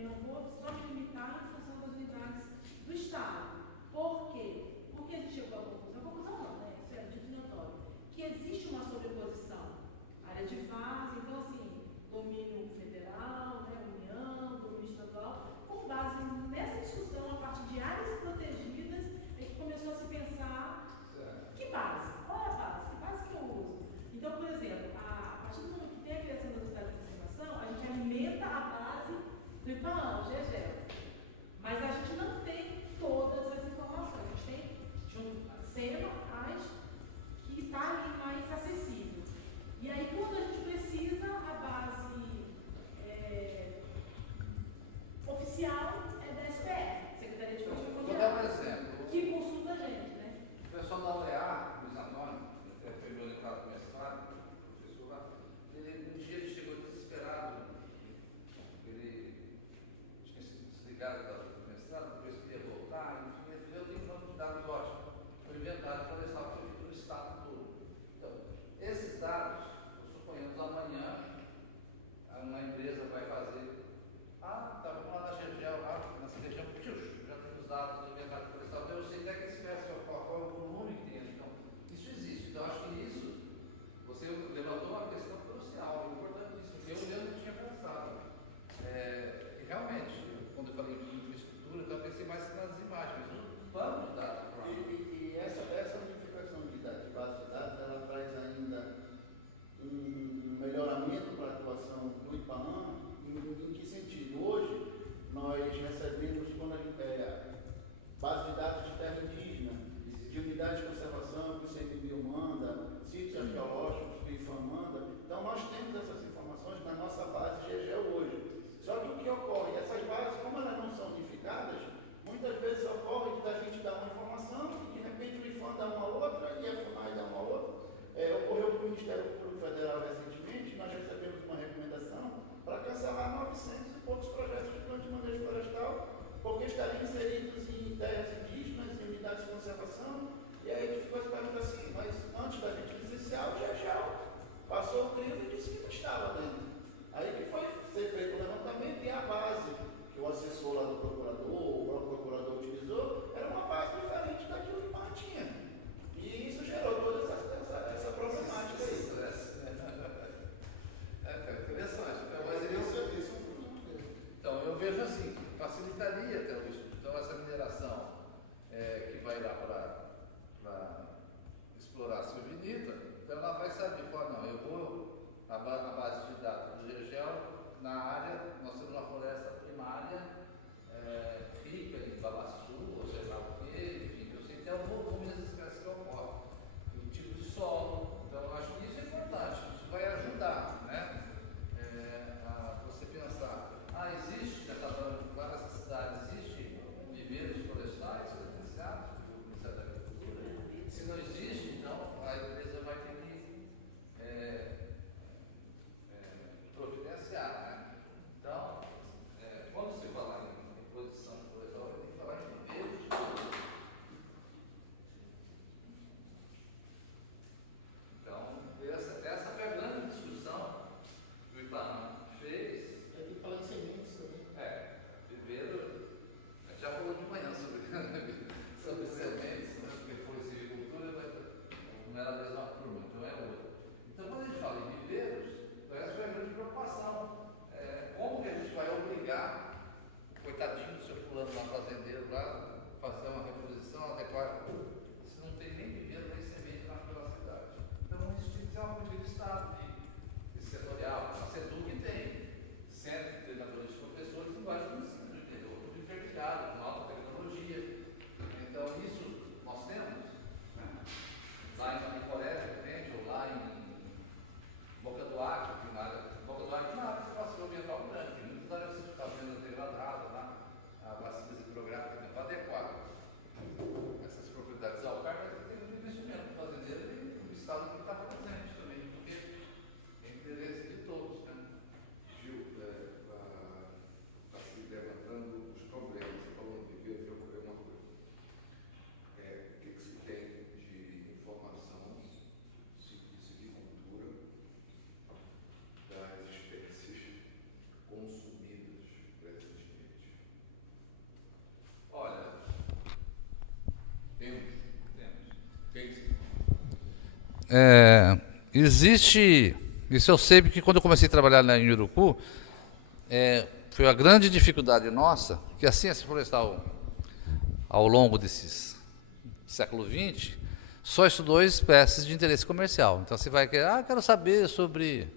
não vou só me limitar em função das unidades do Estado. Por quê? Porque a gente chegou à conclusão não, né? Isso é dito notório, que existe uma sobreposição, área de fase, então assim, domínio federal, né, União, domínio estadual, com base nessa discussão, a partir de áreas protegidas, é que começou a se pensar que base, qual é a base, que base que eu uso. Então, por exemplo, a partir do momento que tem a criação da unidade de conservação, a gente alimenta a base do IPAAN, o GEGEL. Mas a gente não tem todas as informações, a gente tem sendo as que está ali mais acessível. E aí, quando a gente precisa, a base oficial é da SPF, Secretaria de Política Vou dar um Fundiária, exemplo. que consulta a gente, né? O pessoal da UEA, Luiz Antônio, que foi meu orientado no mestrado, professor lá, um dia ele chegou desesperado, ele tinha sido desligado do mestrado, depois queria voltar, enfim, ele eu tenho um banco de dados ótimo, foi inventado florestal feito no estado todo. Então, esses dados, suponhamos amanhã, uma empresa vai fazer, tá, vamos lá na GEGEL, nessa região, já temos dados do mercado florestal, então eu sei até que esse qual é o volume que tem. Então, isso existe. Então, acho que isso, você levantou uma questão crucial, importantíssima, que eu não tinha pensado. E realmente, quando eu falei de infraestrutura, eu pensei mais nas imagens, mas no plano de dados. E essa unificação de base de dados, ela traz ainda um melhoramento para a atuação do IPAAN. Em que sentido? Hoje, nós recebemos, quando a gente base de dados de terra indígena, de unidades de conservação que o CNBio manda, sítios arqueológicos que o IFAM manda. Então, nós temos essas informações na nossa base GEGEL hoje. Só que o que ocorre? Essas bases, como elas não são unificadas, muitas vezes ocorre da gente dar uma informação e, de repente, o IFAM dá uma outra e a FUNAI dá uma outra. Ocorreu com o Ministério Público Federal recentemente, nós recebemos uma recomendação para cancelar 900 e poucos projetos de plano de manejo florestal, porque estariam inseridos em terras indígenas, em unidades de conservação, e aí a gente ficou se perguntando assim, mas antes da gente licenciar, o GEGEL passou o crivo e disse que não estava dentro. Aí que foi ser feito o levantamento e a base que o assessor lá do procurador, o próprio procurador utilizou, era uma base diferente da que o IPAAN tinha. E isso gerou existe, isso eu sei porque quando eu comecei a trabalhar lá em Urucu, foi a grande dificuldade nossa, que a ciência florestal, ao longo desses século XX, só estudou espécies de interesse comercial. Então você vai querer, quero saber sobre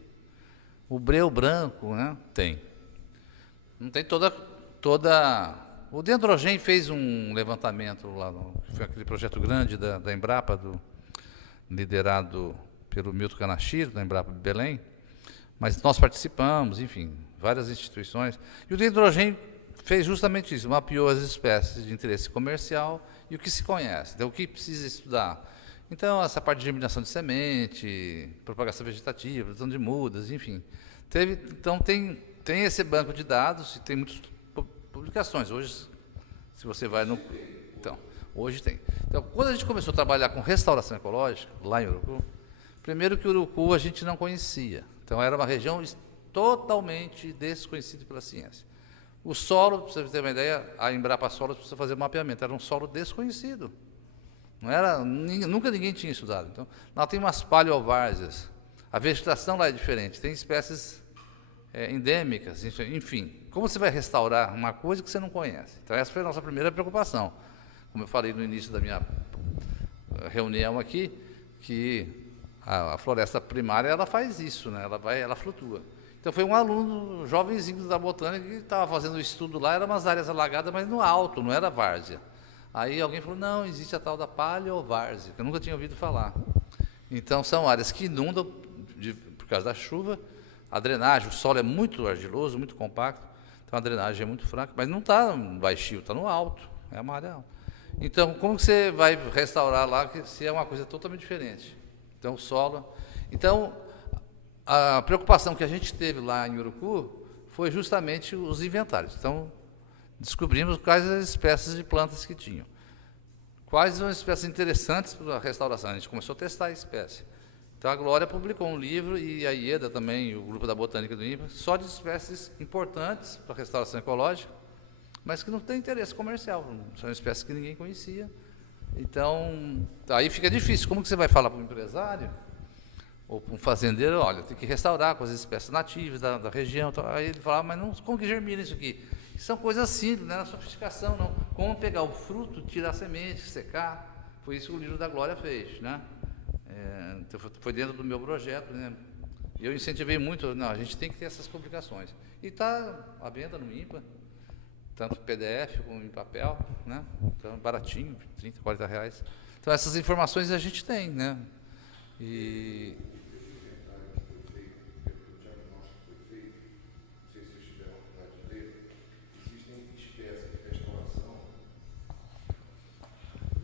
o breu branco, né? Tem. Não tem toda. O Dendrogen fez um levantamento lá, foi aquele projeto grande da Embrapa, liderado pelo Milton Kanashiro, da Embrapa de Belém, mas nós participamos, enfim, várias instituições. E o Dendrogen fez justamente isso, mapeou as espécies de interesse comercial e o que se conhece, então o que precisa estudar. Então, essa parte de germinação de semente, propagação vegetativa, produção de mudas, enfim. Então, tem esse banco de dados e tem muitas publicações. Hoje, se você vai no... Então, hoje tem. Então, quando a gente começou a trabalhar com restauração ecológica, lá em Urucu, primeiro que Urucu a gente não conhecia. Então, era uma região totalmente desconhecida pela ciência. O solo, para você ter uma ideia, a Embrapa Solos precisa fazer um mapeamento, era um solo desconhecido. Não era, nunca ninguém tinha estudado. Então, lá tem umas paleovárzeas. A vegetação lá é diferente, tem espécies endêmicas, enfim. Como você vai restaurar uma coisa que você não conhece? Então, essa foi a nossa primeira preocupação. Como eu falei no início da minha reunião aqui, que a floresta primária ela faz isso, né? Ela flutua. Então, foi um aluno jovenzinho da botânica que estava fazendo o estudo lá, eram umas áreas alagadas, mas no alto, não era várzea. Aí alguém falou, não, existe a tal da paleovárzea, que eu nunca tinha ouvido falar. Então, são áreas que inundam por causa da chuva, a drenagem, o solo é muito argiloso, muito compacto, então a drenagem é muito fraca, mas não está no baixio, está no alto, é uma área alta. Então, como que você vai restaurar lá, se é uma coisa totalmente diferente? Então, o solo... Então, a preocupação que a gente teve lá em Urucu foi justamente os inventários. Então, descobrimos quais as espécies de plantas que tinham. Quais são as espécies interessantes para a restauração. A gente começou a testar a espécie. Então, a Glória publicou um livro, e a IEDA também, o grupo da Botânica do INPA, só de espécies importantes para a restauração ecológica, mas que não tem interesse comercial. São espécies que ninguém conhecia. Então, aí fica difícil. Como que você vai falar para um empresário ou para um fazendeiro, olha, tem que restaurar com as espécies nativas da região. Aí ele fala, mas não, como que germina isso aqui? São coisas simples, não é sofisticação, não. Como pegar o fruto, tirar a semente, secar. Foi isso que o livro da Glória fez, né? Então foi dentro do meu projeto, né? Eu incentivei muito, não, a gente tem que ter essas publicações. E está à venda no INPA, tanto em PDF como em papel, né? Então, baratinho, 30, 40 reais. Então, essas informações a gente tem, né? E...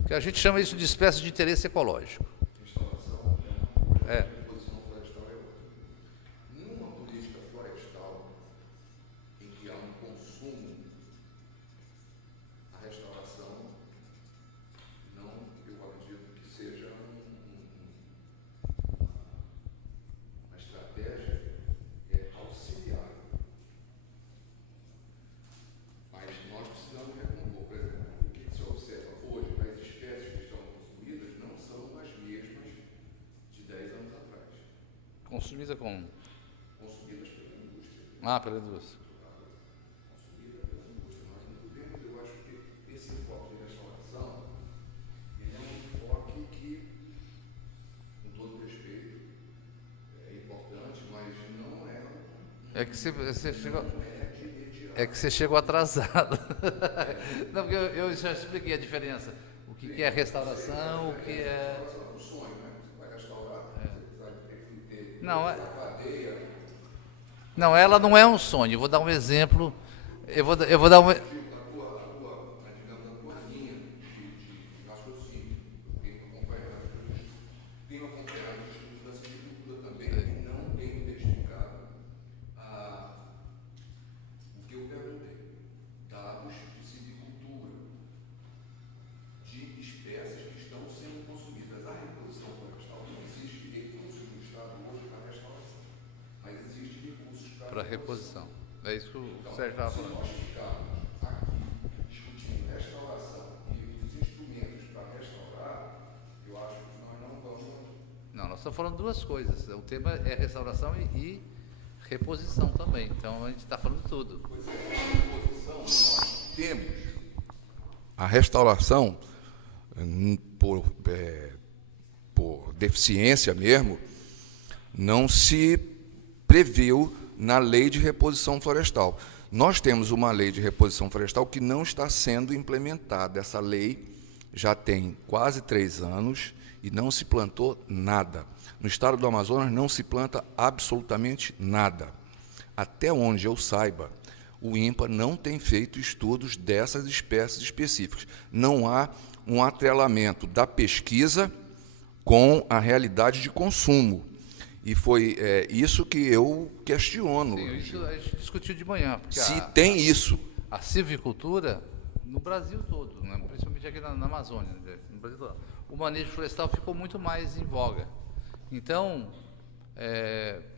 que a gente chama isso de espécie de interesse ecológico. Restauração é uma coisa, reposição florestal é outra. Nenhuma política florestal em que há um consumo, a restauração não, eu acredito que seja uma estratégia auxiliar. Mas nós precisamos recompor, por exemplo, o que se observa hoje, as espécies que estão consumidas não são as mesmas de 10 anos atrás. Consumida como? Consumidas pela indústria. Pela indústria. Consumida pela indústria. Nós não podemos, eu acho que esse enfoque de restauração, ele é um enfoque que, com todo respeito, é importante, mas não é... É que você chegou... É que você chegou atrasado. Não, porque eu já expliquei a diferença. O que é restauração, o que é... O sonho, né? Você vai restaurar, você vai ter Não, a cadeia. não, ela não é um sonho. Eu vou dar um exemplo. Eu vou dar um... Digamos, a tua linha de raciocínio, tenho acompanhado os estudos da silvicultura também, e não tenho identificado o que eu perguntei, dados de silvicultura, de espécies que estão sendo consumidas. A reposição florestal não existe recursos no Estado hoje para restauração, mas existe recursos para reposição. É isso que o Sérgio estava falando. Se nós ficarmos aqui discutindo restauração e os instrumentos para restaurar, eu acho que nós não vamos Não, nós estamos falando duas coisas. O tema é restauração e reposição também. Então a gente está falando de tudo. Nós temos a restauração por deficiência mesmo, não se previu na lei de reposição florestal. Nós temos uma lei de reposição florestal que não está sendo implementada. Essa lei já tem quase 3 anos e não se plantou nada. No estado do Amazonas não se planta absolutamente nada. Até onde eu saiba, o INPA não tem feito estudos dessas espécies específicas. Não há um atrelamento da pesquisa com a realidade de consumo. E foi isso que eu questiono. Sim, isso a gente discutiu de manhã. Se tem isso. A silvicultura, no Brasil todo, né, principalmente aqui na Amazônia, no Brasil todo, o manejo florestal ficou muito mais em voga. Então,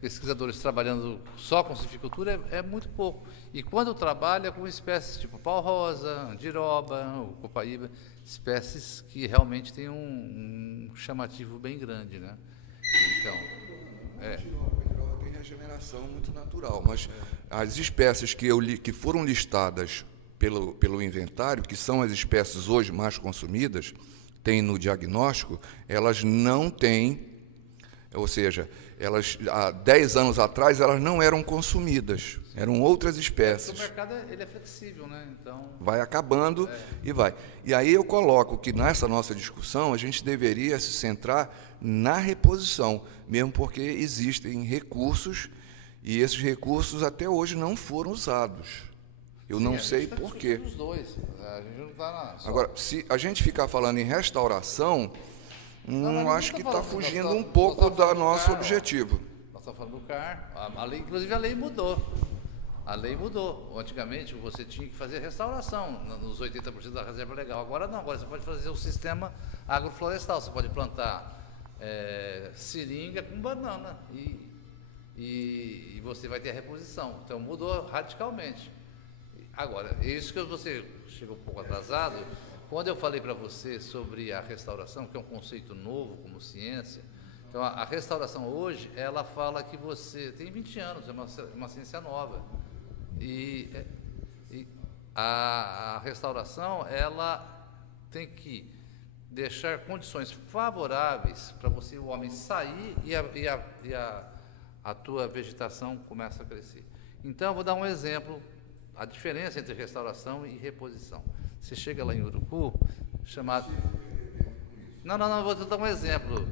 pesquisadores trabalhando só com silvicultura é muito pouco. E quando trabalha com espécies tipo pau-rosa, andiroba, o copaíba, espécies que realmente têm um chamativo bem grande, né? Então, A andiroba tem regeneração muito natural, mas as espécies que foram listadas pelo inventário, que são as espécies hoje mais consumidas, tem no diagnóstico, elas não têm, ou seja, elas há 10 anos atrás elas não eram consumidas, eram outras espécies. O mercado ele é flexível, né? Então vai acabando e vai. E aí eu coloco que nessa nossa discussão a gente deveria se centrar na reposição, mesmo porque existem recursos e esses recursos até hoje não foram usados. Eu não sei por quê. Os dois. A gente não tá Agora, se a gente ficar falando em restauração, acho que está fugindo um pouco do nosso objetivo. Nós estamos falando do CAR. Inclusive a lei mudou. A lei mudou. Antigamente você tinha que fazer restauração nos 80% da reserva legal. Agora não. Agora você pode fazer o sistema agroflorestal. Você pode plantar seringa com banana e você vai ter a reposição. Então mudou radicalmente. Agora, isso que você chegou um pouco atrasado, quando eu falei para você sobre a restauração, que é um conceito novo como ciência, então a restauração hoje, ela fala que você tem 20 anos, é uma ciência nova. E a restauração, ela tem que deixar condições favoráveis para você, o homem, sair e a tua vegetação começa a crescer. Então, eu vou dar um exemplo. A diferença entre restauração e reposição. Você chega lá em Urucu, chamado... Não, vou te dar um exemplo.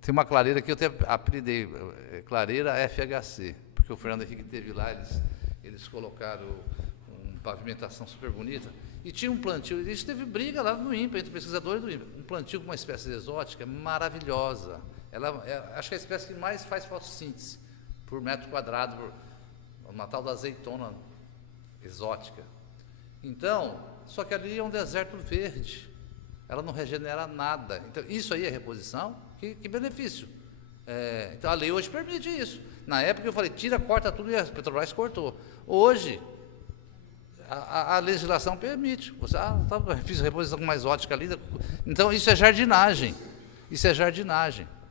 Tem uma clareira que eu até apelidei, clareira FHC, porque o Fernando Henrique esteve lá, eles colocaram uma pavimentação super bonita, e tinha um plantio, isso teve briga lá no INPA, entre pesquisadores do INPA, um plantio com uma espécie exótica maravilhosa. Acho que é a espécie que mais faz fotossíntese por metro quadrado, uma tal da azeitona exótica. Então, só que ali é um deserto verde, ela não regenera nada. Então, isso aí é reposição? Que benefício? Então, a lei hoje permite isso. Na época eu falei, corta tudo, e a Petrobras cortou. Hoje, a legislação permite. Você, fiz reposição com uma exótica ali. Então, isso é jardinagem.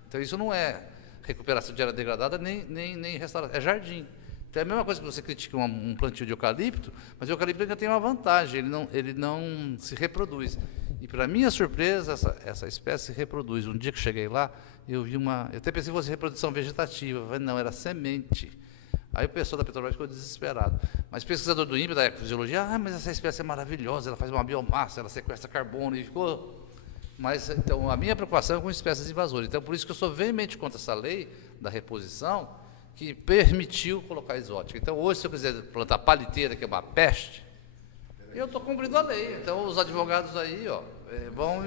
Então, isso não é recuperação de área degradada, nem restauração, é jardim. Então, é a mesma coisa que você critica um plantio de eucalipto, mas o eucalipto ainda tem uma vantagem, ele não se reproduz. E, para minha surpresa, essa espécie se reproduz. Um dia que cheguei lá, eu vi eu até pensei que fosse reprodução vegetativa, mas não, era semente. Aí o pessoal da Petrobras ficou desesperado. Mas o pesquisador do INPE, da ecofisiologia, mas essa espécie é maravilhosa, ela faz uma biomassa, ela sequestra carbono, e ficou... Mas, então, a minha preocupação é com espécies invasoras. Então, por isso que eu sou veemente contra essa lei da reposição, que permitiu colocar exótica. Então, hoje, se eu quiser plantar paliteira, que é uma peste, eu estou cumprindo a lei. Então, os advogados aí, vão...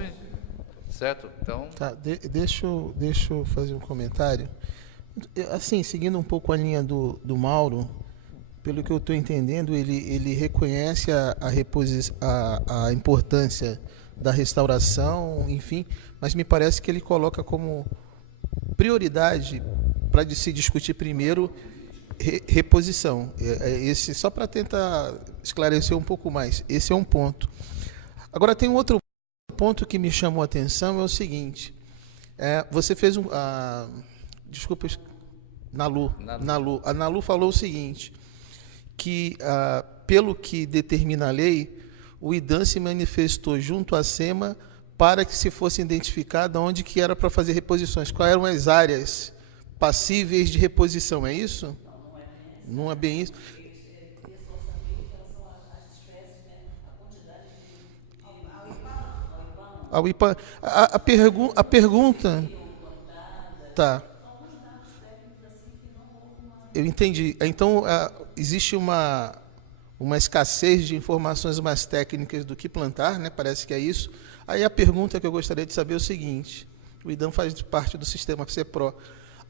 Certo? Então... Tá, deixa eu fazer um comentário. Assim, seguindo um pouco a linha do Mauro, pelo que eu estou entendendo, ele reconhece a importância da restauração, enfim, mas me parece que ele coloca como prioridade para se discutir primeiro reposição. Só para tentar esclarecer um pouco mais, esse é um ponto. Agora, tem um outro ponto que me chamou a atenção, é o seguinte: Você fez desculpa, Nalu. A Nalu falou o seguinte, que, pelo que determina a lei, o IDAM se manifestou junto à SEMA para que se fosse identificado onde que era para fazer reposições. Quais eram as áreas passíveis de reposição, é isso? Não é bem isso. A pergunta... Tá. Eu entendi. Então, existe uma escassez de informações mais técnicas do que plantar, né? Parece que é isso. Aí a pergunta que eu gostaria de saber é o seguinte: o IDAM faz parte do sistema CEPRO.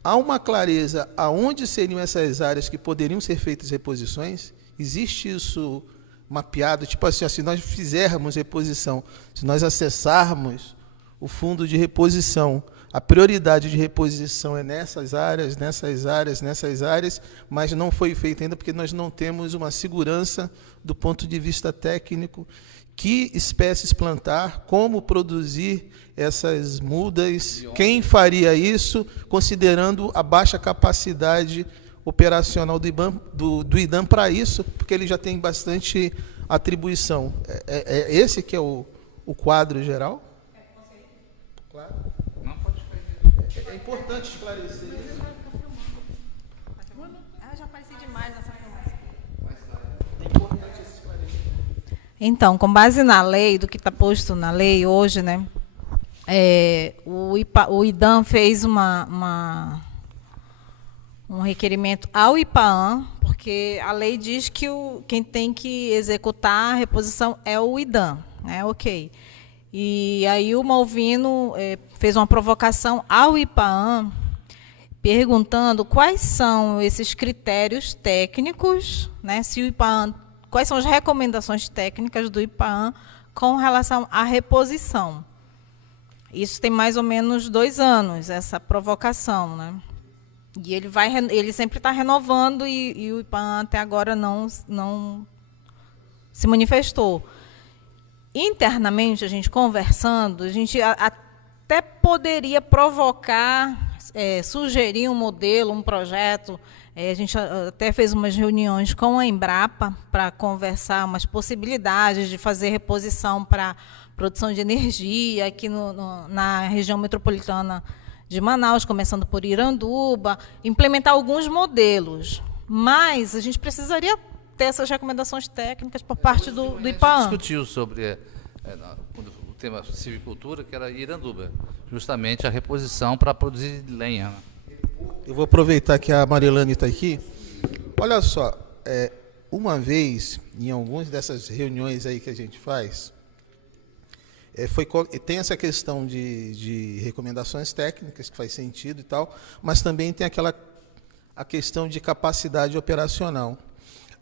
Há uma clareza aonde seriam essas áreas que poderiam ser feitas reposições? Existe isso mapeado? Tipo assim, se nós fizermos reposição, se nós acessarmos o fundo de reposição, a prioridade de reposição é nessas áreas, mas não foi feito ainda porque nós não temos uma segurança do ponto de vista técnico, que espécies plantar, como produzir essas mudas, quem faria isso, considerando a baixa capacidade operacional do IDAM para isso, porque ele já tem bastante atribuição. Esse que é o quadro geral? Claro. É importante esclarecer isso. Eu já apareci demais nessa filmagem. É importante esse esclarecimento. Então, com base na lei, do que está posto na lei hoje, né, o IDAM fez um requerimento ao IPAAN, porque a lei diz que quem tem que executar a reposição é o IDAM, né? Ok. E aí o Malvino fez uma provocação ao IPAAN, perguntando quais são esses critérios técnicos, né? Se o IPAAN, quais são as recomendações técnicas do IPAAN com relação à reposição. Isso tem mais ou menos 2 anos, essa provocação, né? E ele sempre está renovando e o IPAAN até agora não se manifestou. Internamente, a gente conversando, a gente até poderia provocar, sugerir um modelo, um projeto. A gente até fez umas reuniões com a Embrapa para conversar umas possibilidades de fazer reposição para produção de energia aqui na região metropolitana de Manaus, começando por Iranduba, implementar alguns modelos. Mas a gente precisaria ter essas recomendações técnicas por parte do IPAAN. A gente discutiu sobre o tema civicultura, que era Iranduba, justamente a reposição para produzir lenha. Eu vou aproveitar que a Marilane está aqui. Olha só, uma vez, em algumas dessas reuniões aí que a gente faz, tem essa questão de recomendações técnicas, que faz sentido e tal, mas também tem a questão de capacidade operacional.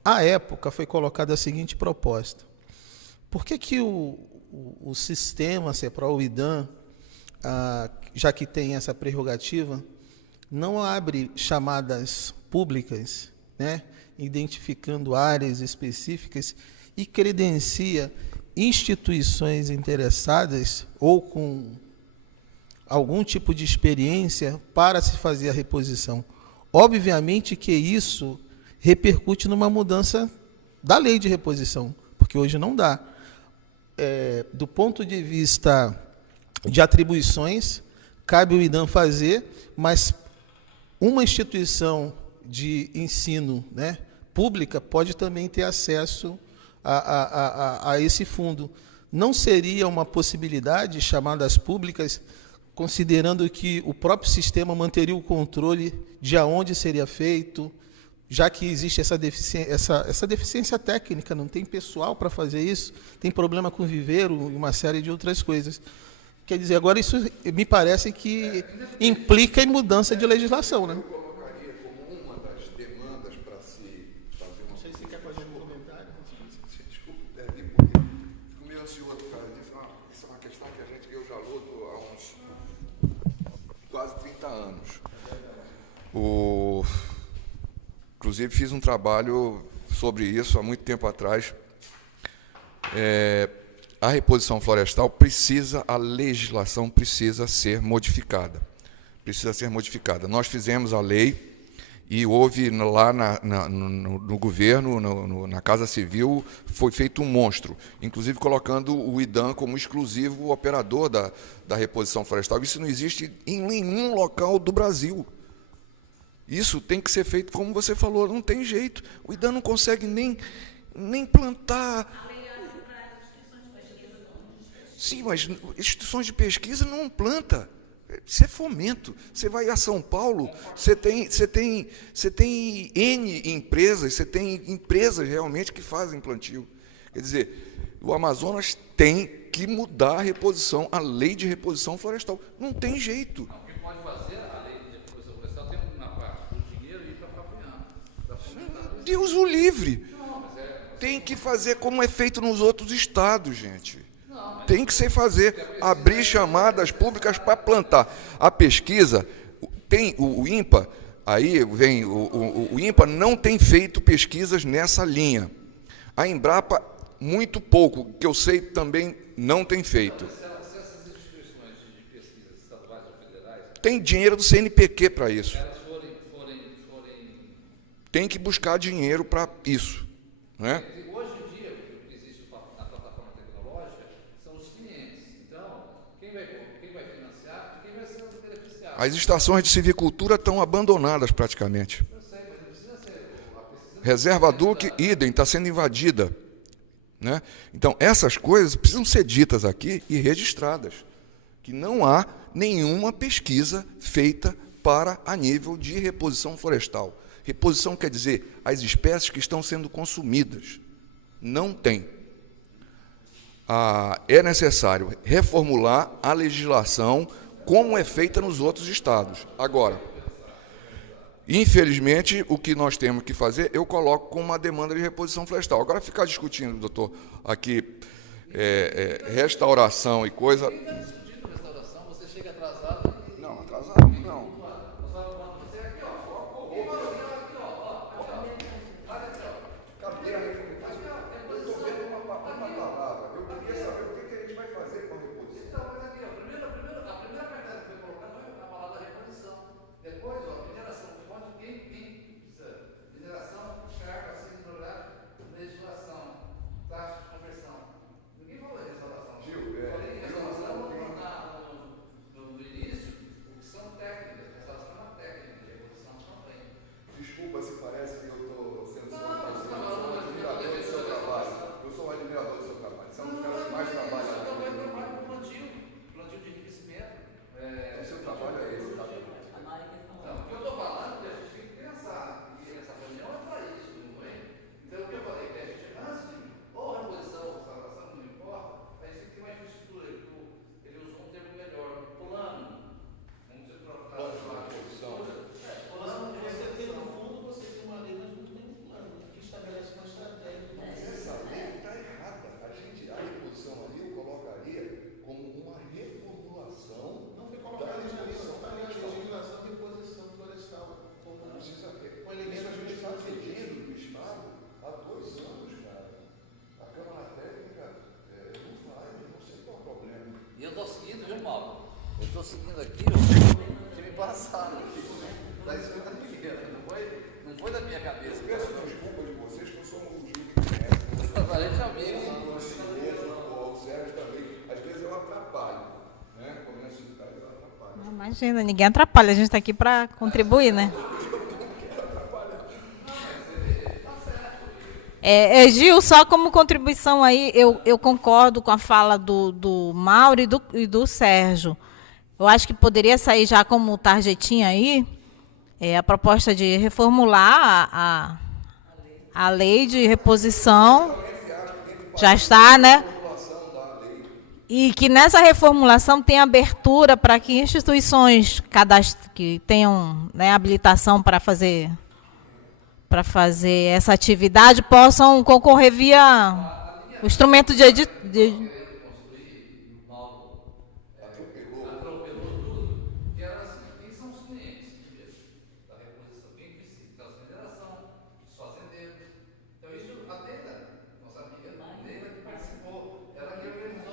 À época, foi colocada a seguinte proposta: por que o sistema CEPRO, o IDAM, já que tem essa prerrogativa, não abre chamadas públicas, né, identificando áreas específicas e credencia instituições interessadas ou com algum tipo de experiência para se fazer a reposição? Obviamente que isso repercute numa mudança da lei de reposição, porque hoje não dá. Do ponto de vista de atribuições, cabe o IDAM fazer, mas uma instituição de ensino, né, pública pode também ter acesso a esse fundo. Não seria uma possibilidade chamadas públicas, considerando que o próprio sistema manteria o controle de aonde seria feito, já que existe essa deficiência técnica, não tem pessoal para fazer isso, tem problema com viveiro e uma série de outras coisas. Quer dizer, agora isso me parece que implica em mudança de legislação, né? Eu colocaria como uma das demandas para se fazer uma... Não sei se você quer fazer um comentário. Desculpe, porque fico meio ansioso por causa disso. Isso é uma questão que eu já luto há uns quase 30 anos. Inclusive, fiz um trabalho sobre isso há muito tempo atrás. a reposição florestal a legislação precisa ser modificada. Precisa ser modificada. Nós fizemos a lei e houve lá no governo, na Casa Civil, foi feito um monstro, inclusive colocando o IDAM como exclusivo operador da reposição florestal. Isso não existe em nenhum local do Brasil. Isso tem que ser feito como você falou, não tem jeito. O IDAM não consegue nem plantar. Sim, mas instituições de pesquisa não planta. Isso é fomento. Você vai a São Paulo, você tem N empresas, você tem empresas realmente que fazem plantio. Quer dizer, o Amazonas tem que mudar a lei de reposição florestal. Não tem jeito. Não, quem pode fazer a lei de reposição florestal tem uma parte do dinheiro ir para a Deus o livre. Tem que fazer como é feito nos outros estados, gente. Tem que se fazer, abrir chamadas públicas para plantar. A pesquisa, tem o INPA, aí vem, o INPA não tem feito pesquisas nessa linha. A Embrapa, muito pouco, que eu sei também não tem feito. Se essas instituições de pesquisa estaduais ou federais... Tem dinheiro do CNPq para isso. Elas forem... Tem que buscar dinheiro para isso, né? Hoje em dia, o que existe na plataforma tecnológica são os clientes. Então, quem vai financiar e quem vai ser beneficiado. As estações de silvicultura estão abandonadas praticamente. Eu sei, mas não precisa ser... Reserva Duque, idem, está sendo invadida. Né? Então, essas coisas precisam ser ditas aqui e registradas, que não há nenhuma pesquisa feita para a nível de reposição florestal. Reposição quer dizer as espécies que estão sendo consumidas. Não tem. É necessário reformular a legislação como é feita nos outros estados. Agora, infelizmente, o que nós temos que fazer, eu coloco como uma demanda de reposição florestal. Agora, ficar discutindo, doutor, aqui, restauração e coisa... Quem está discutindo restauração, você chega atrasado... Não, atrasado não. Cadê a reforma? Eu estou vendo uma palavra. Eu queria saber o que a gente vai fazer com a reposição. Então, mas aqui, a primeira cartela que foi colocada foi a palavra reposição. Depois, mineração de fonte, quem precisa? Mineração, carga, acesso hidrográfico, legislação, taxa de conversão. Ninguém falou de restauração. Gil, falei de restauração no início, o que são técnicas. Restauração é uma técnica, de reposição também. Desculpa se parece que eu estou sendo admirador do seu trabalho. Eu sou um admirador do seu trabalho. Você é um dos caras que mais trabalha aqui. Plantio de enriquecimento. O seu trabalho é esse, tá? Então, o que eu estou falando é que a gente tem que pensar, e essa reunião é para isso, não é? Então, o que eu falei, que a gente, antes de, ou reposição ou restauração, não importa, a gente tem que ter uma infraestrutura, ele usou um termo melhor, plano. Vamos dizer, para a reposição. Plano de Você tem reposição. no fundo, você tem uma lei, mas não tem um plano que estabelece uma estratégia. Essa lei está errada. A reposição ali eu colocaria como uma reformulação. Não foi colocado na lei, não está na legislação de reposição florestal. Precisa ter. Isso a gente está pedindo do Estado há 2 anos, cara. A Câmara Técnica não faz, não sei qual é o problema. E eu estou seguindo, viu, Mauro? Eu estou seguindo aqui o que me passaram aqui. Da escuta primeira, não foi da minha cabeça. Peço desculpa de vocês, que eu sou um Gil que conhece. A gente é amigo. O Sérgio também. Às vezes eu atrapalho. Né? Começo de idade, eu atrapalho. Não, imagina, ninguém atrapalha, a gente está aqui para contribuir, né? Gil, só como contribuição aí, eu concordo com a fala do Mauro e do Sérgio. Eu acho que poderia sair já como tarjetinha aí, a proposta de reformular a lei de reposição. Já está, né? E que nessa reformulação tem abertura para que instituições que tenham, né, habilitação para fazer essa atividade possam concorrer via o instrumento de Que era assim, quem são os clientes da reposição? Quem precisa? Das mineração, dos fazendeiros. Então, isso a Neila, nossa amiga Neila, que participou, ela que organizou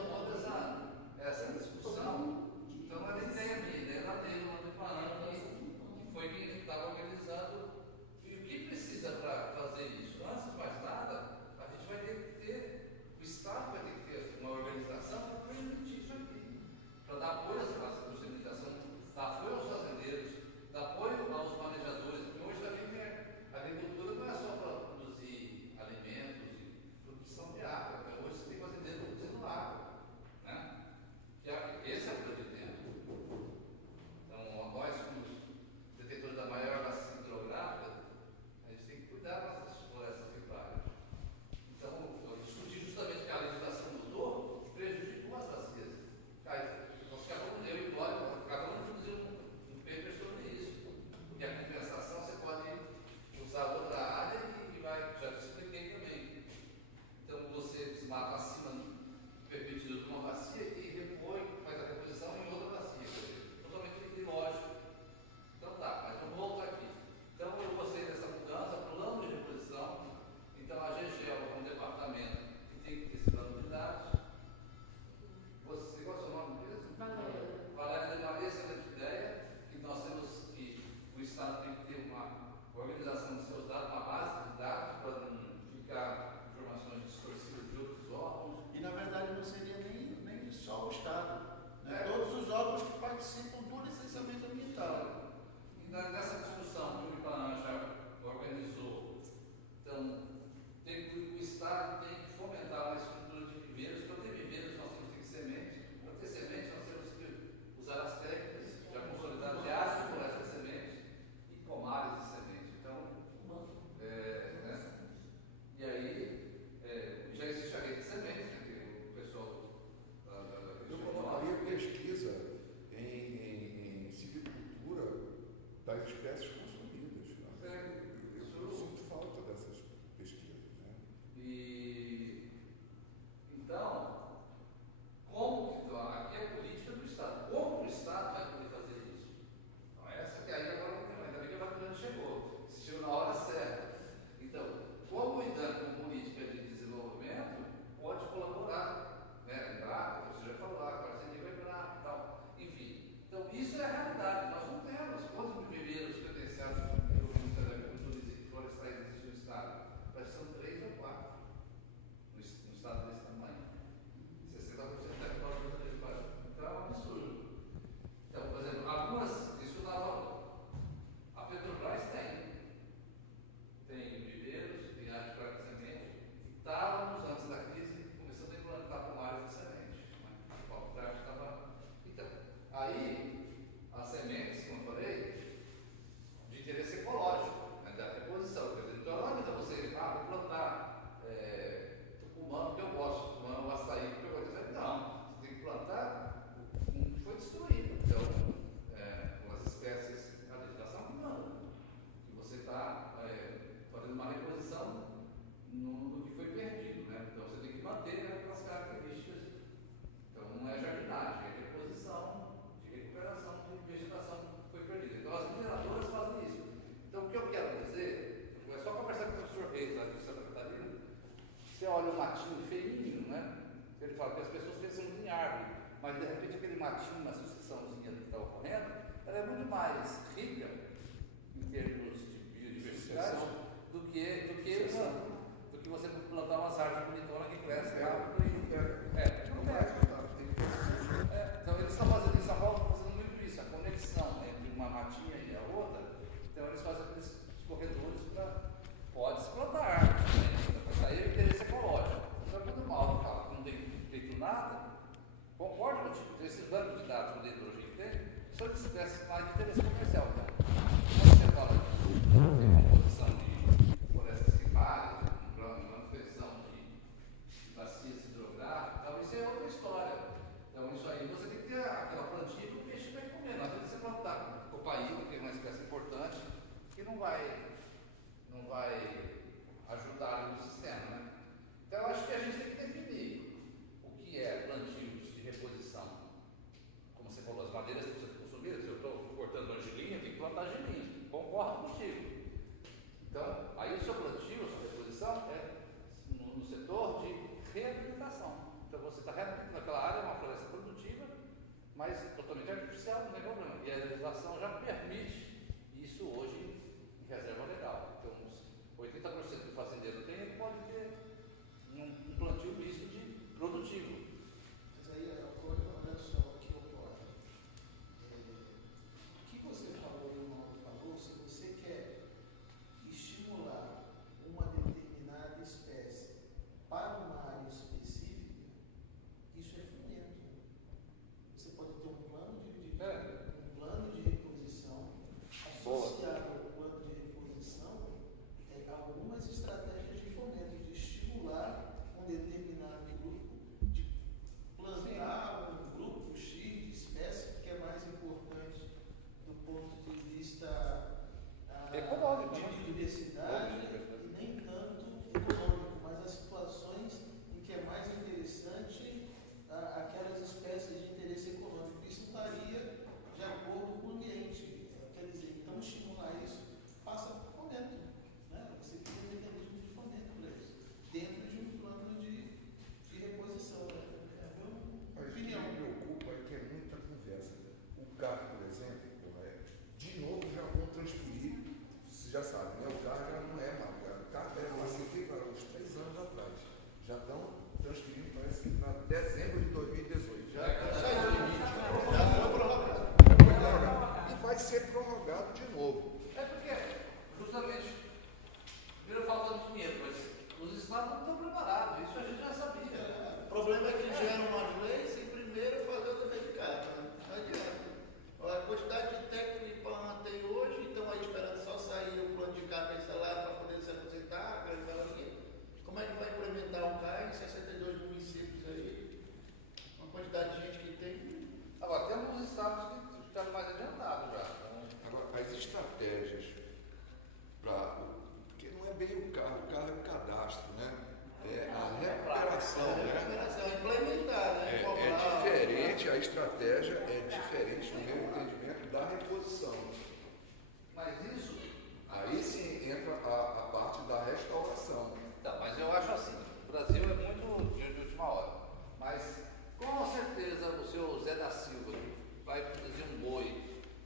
matinha e a outra, então eles fazem aqueles corredores para pode-se plantar árvores, para sair o interesse ecológico. Então, quando o Mauro fala que não tem feito nada, concordo contigo, esse banco de dados que o Hidrogênio tem, são de espécies mais de interesse comercial. Então, quando você fala de reposição de florestas queimadas, manutenção de bacias hidrográficas, então isso é outra história. Então, isso aí você tem que ter aquela plantinha que o peixe vai comer. Às vezes você plantar copaíba, que é uma espécie importante, que não vai ajudar no sistema, né? Então, eu acho que a gente tem que definir o que é plantio de reposição. Como você falou, as madeiras que você consumir, se eu estou cortando angelinha, tem que plantar angelinha. Concordo contigo. Então, aí o seu plantio, a sua reposição é no setor de reabilitação. Então, você está reabilitando aquela área, uma floresta produtiva, mas totalmente artificial, não tem problema. E a legislação já permite isso hoje em reserva legal. Então, uns 80% do fazendeiro tem, ele pode ter um plantio misto de produtivo. Mas aí, olha só o que ocorre. O que você falou, o irmão falou, se você quer estimular uma determinada espécie para uma área específica, isso é fomento. Você pode ter um plano de reposição associado ao plano de reposição, algumas estratégias de fomento, de estimular um determinado grupo, de plantar um grupo X de espécie, que é mais importante do ponto de vista econômico, de né? biodiversidade e nem tanto econômico, mas as situações em que é mais interessante aquelas espécies de interesse econômico. Isso estaria de acordo com o ambiente. Quer dizer, então estimular isso passa por fomento. Né? Você tem um mecanismo de fomento para isso, dentro de um plano de reposição. Né? É a minha opinião. O que me preocupa é que é muita conversa. O carro, por exemplo, de novo já vão transferir, você já sabe, né? O carro já não é mais. O carro era uma CT para uns 3 anos atrás. Já estão transferindo, parece que para dezembro de 2018. Já saiu o limite. Já foi prorrogado. E vai ser prorrogado de novo. É porque, justamente, primeiro falta de dinheiro, mas os estados não estão preparados, isso a gente já sabia. O problema é que geram umas leis sem primeiro fazer o dever de casa. Né? Não adianta. A quantidade de técnico que Ipanã tem hoje, estão aí esperando só sair o plano de carga e salário para poder se aposentar, como é que vai implementar um CAI em 62 municípios aí? Uma quantidade de gente que tem. Agora, temos estados que estão mais adiantados já. Agora, as estratégias para. Porque não é bem o carro é o cadastro, né? É a recuperação, né? Implementar, né? É diferente, a estratégia é diferente no meu entendimento da reposição. Mas isso. Aí sim entra a parte da restauração. Não, mas eu acho assim, o Brasil é muito de última hora. Mas com certeza o seu Zé da Silva, que vai produzir um boi,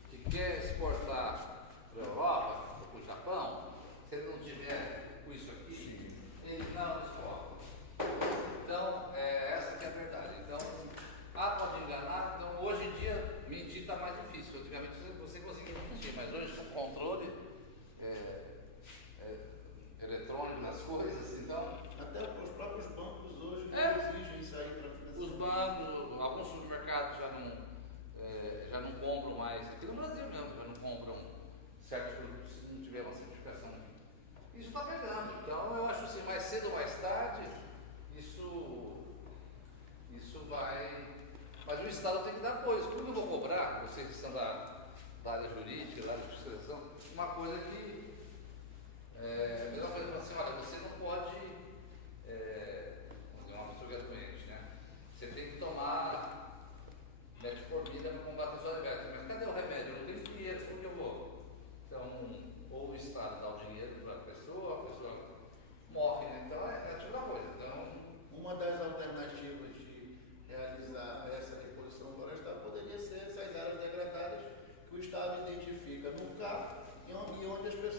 que quer exportar para a Europa, para o Japão, se ele não tiver com isso aqui, ele não exporta. Então, essa que é a verdade. Então, pode enganar. Então, hoje em dia, mentir está mais difícil. Antigamente você conseguia mentir, mas hoje com controle eletrônico nas coisas, então. Até os próprios bancos hoje exigem sair para financiar. Os bancos, alguns supermercados já não compram mais, aqui no Brasil mesmo, já não compram certos produtos se não tiver uma certificação. Isso está pegando. Então eu acho assim, mais cedo ou mais tarde, isso vai. Mas o Estado tem que dar apoio. Como eu vou cobrar, vocês que são da área jurídica, da área de fiscalização, uma coisa que a mesma coisa que assim, olha, você não pode, uma pessoa que é doente, né? Você tem que tomar metformina para combater a sua diabetes. Mas cadê o remédio? Eu não tenho dinheiro, onde eu vou? Então, ou o Estado dá o dinheiro para a pessoa morre, né? Então é tipo uma coisa. Então, uma das alternativas de realizar essa reposição florestal poderia ser essas áreas degradadas que o Estado identifica no CAP e onde as pessoas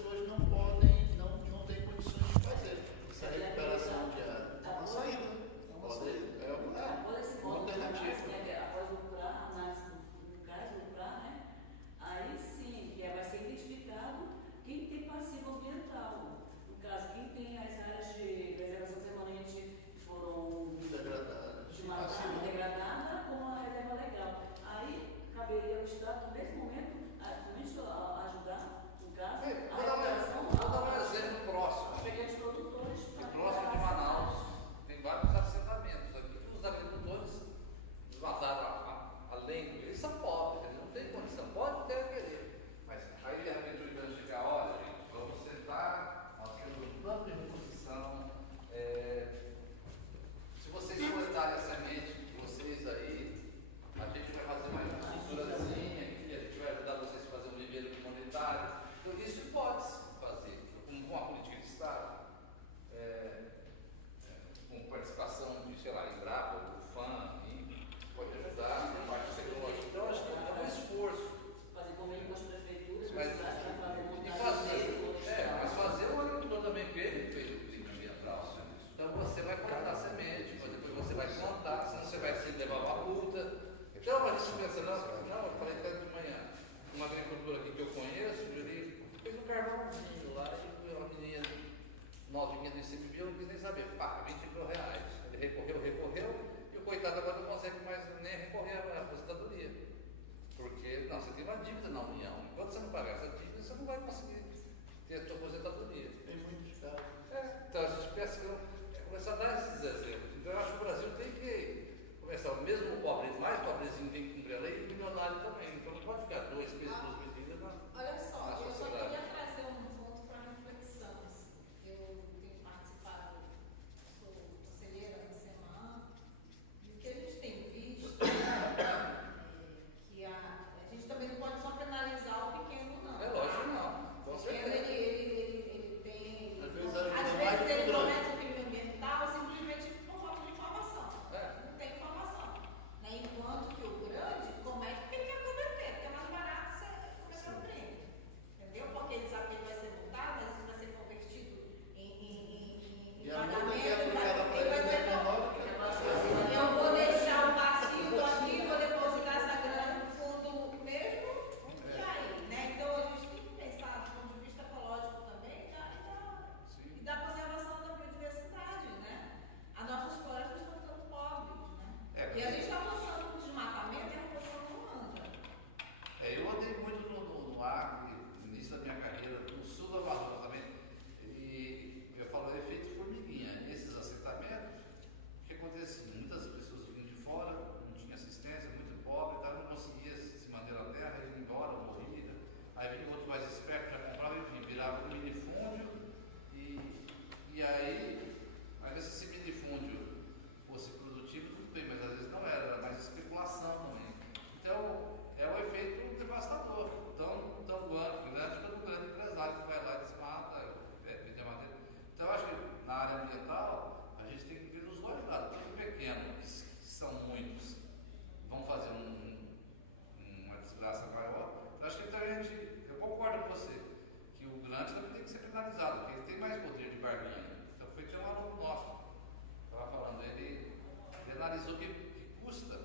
coitado agora não consegue mais nem recorrer à aposentadoria. Porque, não, você tem uma dívida na União. Enquanto você não pagar essa dívida, você não vai conseguir ter a sua aposentadoria. Tem muitos casos. Então a gente pensa que começar a dar esses exemplos. Então eu acho que o Brasil tem que começar, mesmo o pobre, mais pobrezinho tem que cumprir a lei, e o milionário também. Então não pode ficar 2 meses, 2 medidas na Olha só, na eu só sociedade. queria trazer um ponto para reflexão. Eu tenho participado, sou conselheira no SEMAN, e o que a gente tem visto é que a gente também não pode só penalizar o pequeno, não. É lógico, não. Com O pequeno, certeza. ele tem. Às vezes Às mais vezes ele que o grande. comete um crime ambiental simplesmente por falta de informação. É. Não tem informação. Né? Enquanto que o grande comete porque ele quer cometer, porque é mais barato você cometer um crime. Entendeu? Porque ele sabe que ele vai ser multado, mas isso vai ser convertido em E a multa que é pagamento. aplicada para Ele vai ele dizer, é menor do que a mais. eu vou deixar o passivo aqui, vou depositar essa grana no fundo mesmo, e aí, né? Então a gente tem que pensar do ponto de vista ecológico também e da conservação da biodiversidade, né? As nossas florestas estão ficando pobres, né? E a gente está avançando com o desmatamento e a população não anda. Eu andei muito no Acre, no início da minha carreira, no sul da Amazônia também, e eu falo efeito formiguinha. Esses assentamentos, o que acontecia? Muitas pessoas vinham de fora, não tinha assistência, muito pobre, tá, não conseguia se manter na terra, ia embora, morria. Aí vinha outro mais esperto, já comprava e virava um minifúndio, e aí se esse minifúndio fosse produtivo, tudo bem, mas às vezes não era mais especulação também. Então, é um efeito devastador, tão grande quanto um grande empresário que vai lá e desmata, vende a madeira. Então, eu acho que na área ambiental, a gente tem que ver os dois lados. Tem o pequeno, que são muitos, vão fazer uma desgraça maior. Eu acho que então eu concordo com você, que o grande também tem que ser penalizado, porque ele tem mais poder de barganha. Então, foi ter um aluno nosso, estava falando, ele analisou que custa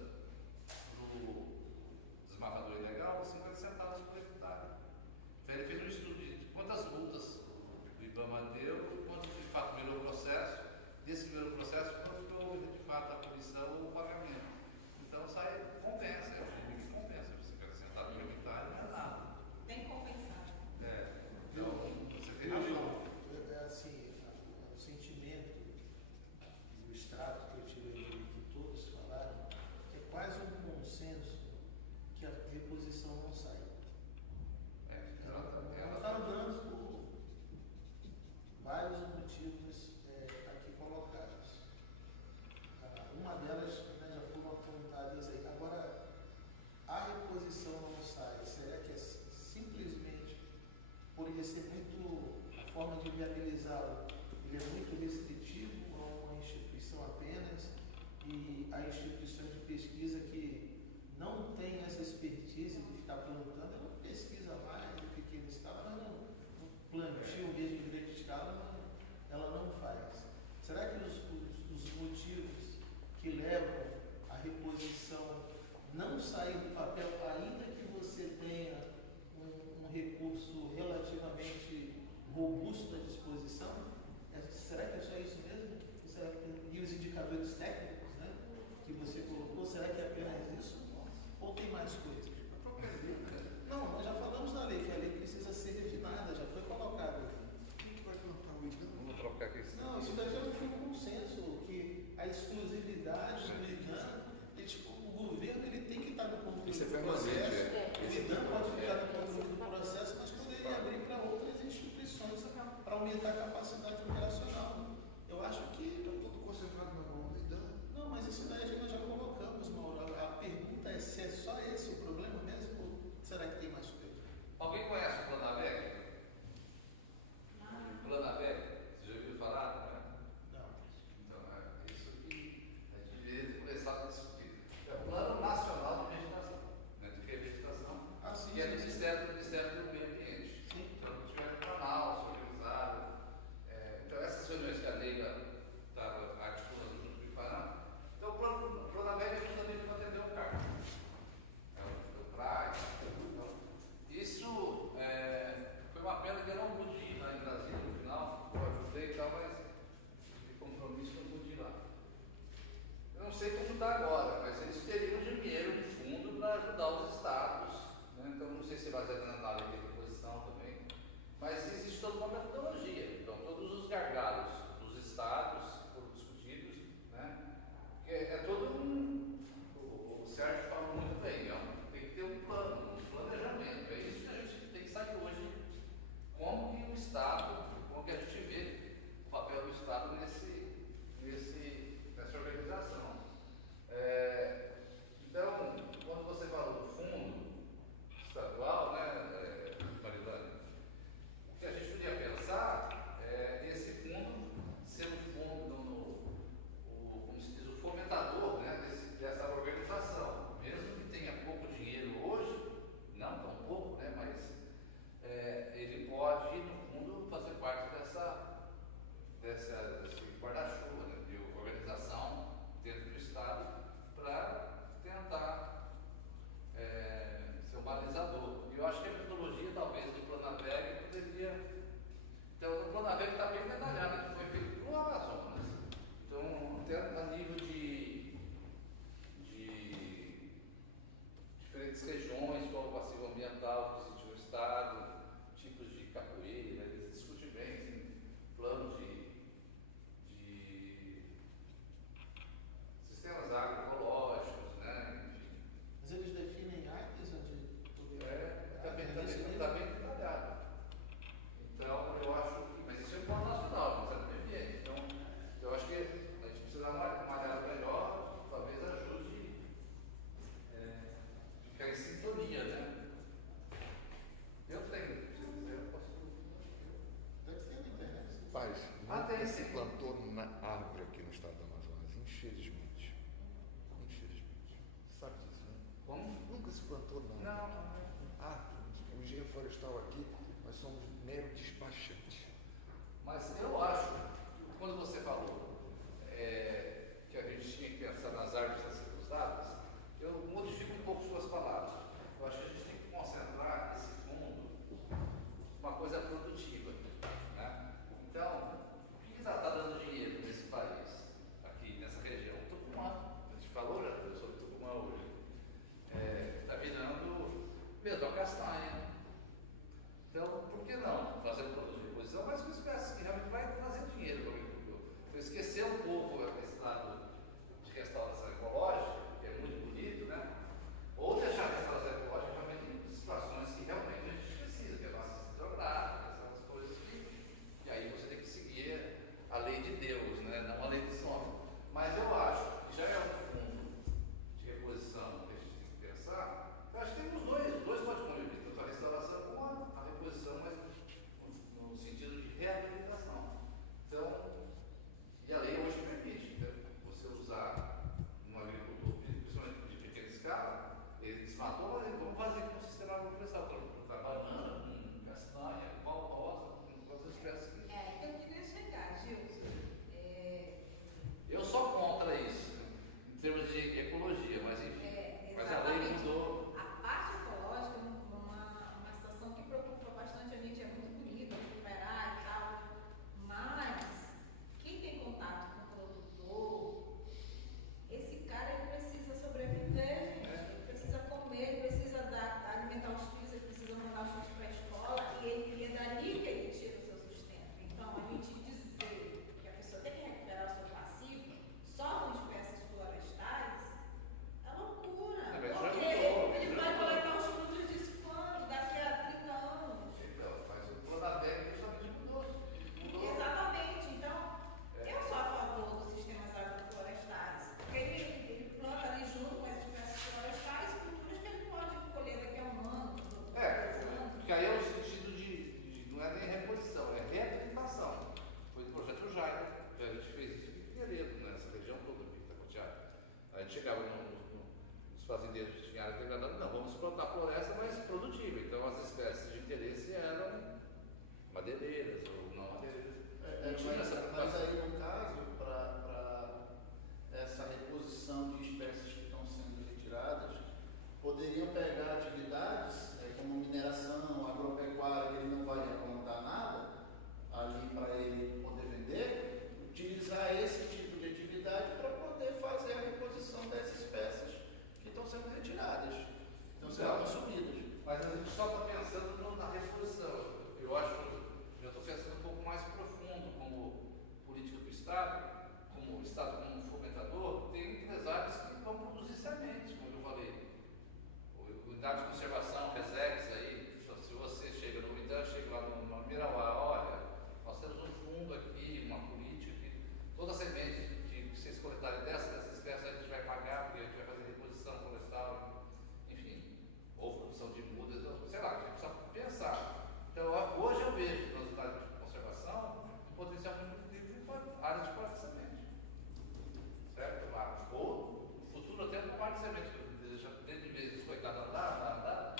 o desmatador ilegal 50 centavos por hectare. Então ele fez um estudo de quantas multas o IBAMA deu, quanto de fato virou o processo, desse virou o processo, quanto que houve de fato a punição ou o pagamento. Então compensa, é um filme que compensa, 50 centavos por hectare não é nada. Tem que compensar. Então você tem razão. Assim, o sentimento e o extrato que eu tirei ali, que todos falaram, é quase um consenso que a reposição não sai. Ela está andando por vários motivos aqui colocados. Uma delas, né, já foram apontadas aí. Agora, a reposição não sai. Será que é simplesmente por ele ser muito, a forma de viabilizá-lo, ele é muito restritivo a uma instituição apenas, e a instituição de pesquisa que não tem essa expertise de ficar plantando, ela pesquisa mais em pequena escala, ela não plantio mesmo em grande escala, ela não faz. Será que os motivos que levam à reposição não saem do papel, ainda que você tenha um recurso relativamente robusto à disposição? Será que é só isso mesmo? E os indicadores técnicos, né, que você colocou, será que é apenas isso? Ou tem mais coisas? A própria lei, Não, nós já falamos na lei, que a lei precisa ser refinada, já foi colocado aqui. Quem que vai plantar o IDAM? vamos trocar aqui. Não, isso daqui foi um consenso, que a exclusividade do IDAM, o governo ele tem que estar no controle Isso é do permanente, processo. O Esse IDAM pode ficar no controle do processo, mas poderia abrir para outras instituições para aumentar a capacidade operacional. Eu acho que... Está tudo concentrado na mão do IDAM. Não, mas isso daí nós já colocamos, Mauro. A pergunta é se é só esse o problema mesmo, ou será que tem mais coisa? Alguém conhece o Planavec? O Planavec, você já ouviu falar? Não. Então, isso que a gente deveria começar a discutir. É o Plano Nacional de Vegetação, né, de Revegetação, Sim, que é do sim. Ministério do Meio Ambiente. Sim. Então, tiveram canal organizado. Então, essas reuniões que a Leila estava articulando junto com o Ipará. Então, o Planavec é justamente para atender o cargo. É o praia. Então, isso foi uma pena que eu não pude ir lá em Brasília no final. Eu ajudei e tal, mas de compromisso não pude ir lá. Eu não sei como está agora. nunca se plantou na árvore aqui no estado do Amazonas, infelizmente. Infelizmente. Sabe disso, né? Como? Nunca se plantou nada. O engenheiro florestal aqui, nós somos mero despachante. Mas eu acho, quando você falou que a gente tinha que pensar nas árvores a serem usadas, eu modifico um pouco suas palavras. Eu acho que a gente tem que concentrar esse fundo uma coisa produtiva, né? Então, o que está dando dinheiro nesse país, aqui nessa região? Tucumã, a gente falou já sobre Tucumã hoje, está virando mesmo a castanha. Então, por que não fazer um produto de reposição, mas com espécies que realmente vai trazer dinheiro para o agricultor? Então, esquecer um pouco esse lado de restauração ecológica, que é muito bonito, né? Ou deixar a restauração ecológica realmente em situações que realmente a gente precisa, que é a nossa hidrográfica, essas coisas e aí você tem que seguir a lei de Deus, né? Não a lei de sono. Mas eu acho que já é um fundo de reposição que a gente tem que pensar. Eu acho que tem os dois podem conviver, tanto a restauração como a reposição, mas no sentido de reabilitação. Então, e a lei hoje permite, né? Você usar um agricultor, principalmente de pequena escala, ele desmatou, mas vamos fazer com o sistema agroflorestal, para banana, castanha, qual rosa, com as espécies. Então eu queria chegar, Gilson. Eu sou contra isso, em termos de ecologia, mas enfim. Mas a lei mudou. A parte ecológica é uma situação que preocupa bastante a gente, é muito bonita, recuperar e tal, mas quem tem contato com o produtor, esse cara ele precisa sobreviver, gente. Ele precisa comer, ele precisa alimentar os filhos, ele precisa mandar os filhos para a escola e é dali que ele tira o seu sustento. Então, a gente dizer que a pessoa tem que recuperar o seu passivo só com espécies florestais é loucura. Porque ele vai coletar os frutos disso quando? Daqui a 30 anos. Então, mas o Pronavec justamente mudou. Exatamente. Então, eu sou a favor dos sistemas agroflorestais. Porque ele planta ali junto com as espécies florestais culturas que ele pode colher daqui a um ano. Porque aí é o sentido de não é nem reposição, é reabilitação. Foi do projeto Jairo, que a gente fez isso em Figueiredo, nessa região toda aqui, Itacoatiara. A gente chegava nos fazendeiros que tinham área degradada, não, vamos plantar floresta, mas produtiva. Então as espécies de interesse eram madeireiras ou não madeireiras. Mas aí, no caso, para essa reposição de espécies que estão sendo retiradas, poderiam pegar atividades como mineração, agropecuária, que ele não vai plantar nada ali para ele poder vender, utilizar esse tipo de atividade para poder fazer a reposição dessas espécies que estão sendo retiradas, estão sendo consumidas. Mas a gente só está pensando na reposição. Eu acho que eu estou pensando um pouco mais profundo como política do Estado, como o Estado como fomentador, tem empresários que vão produzir sementes, como eu falei. Unidade de conservação, resex aí, se você chega no Unidade, chega lá no Mirauá, olha, nós temos um fundo aqui, uma política que toda semente que vocês coletarem dessas espécies a gente vai pagar, porque a gente vai fazer reposição florestal, enfim, ou produção de mudas, sei lá, a gente precisa pensar. Então, hoje eu vejo nas unidades de conservação um potencial muito grande para áreas de quarto de semente. Certo? Ou no futuro até no quarto de semente, desde vezes coitado andar,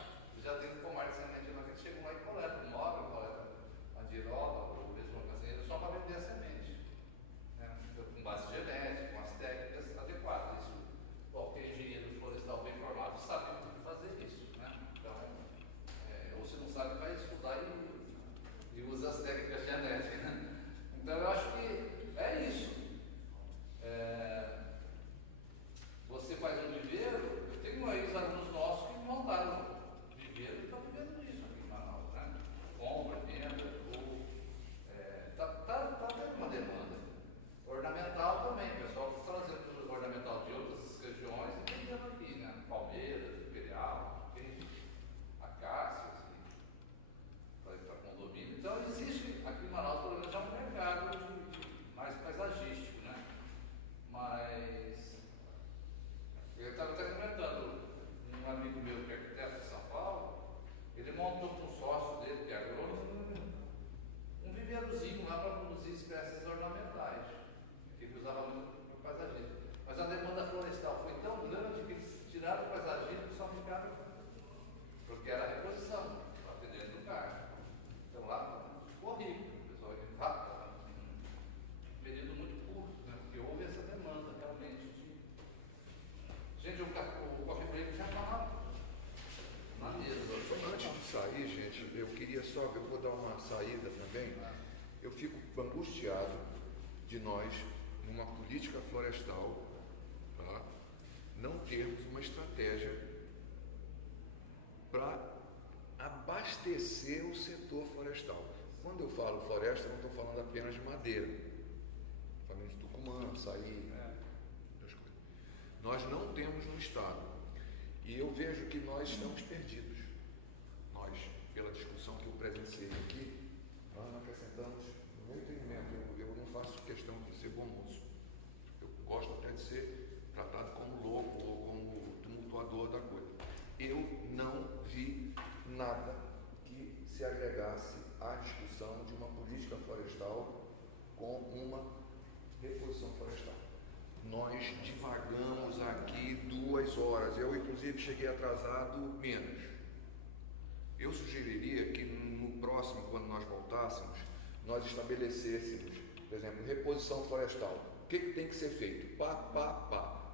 queria só, eu vou dar uma saída também. Eu fico angustiado de nós, numa política florestal, tá, não termos uma estratégia para abastecer o setor florestal. Quando eu falo floresta, não estou falando apenas de madeira. Estou falando de tucumã, açaí, outras coisas. Nós não temos no Estado. E eu vejo que nós estamos perdidos. Nós, pela discussão que eu presenciei aqui, nós não acrescentamos, no meu entendimento, eu não faço questão de ser bom moço. Eu gosto até de ser tratado como louco ou como tumultuador da coisa. Eu não vi nada que se agregasse à discussão de uma política florestal com uma reposição florestal. Nós divagamos aqui 2 horas. Eu, inclusive, cheguei atrasado menos. Eu sugeriria que no próximo, quando nós voltássemos, nós estabelecêssemos, por exemplo, reposição florestal. O que tem que ser feito?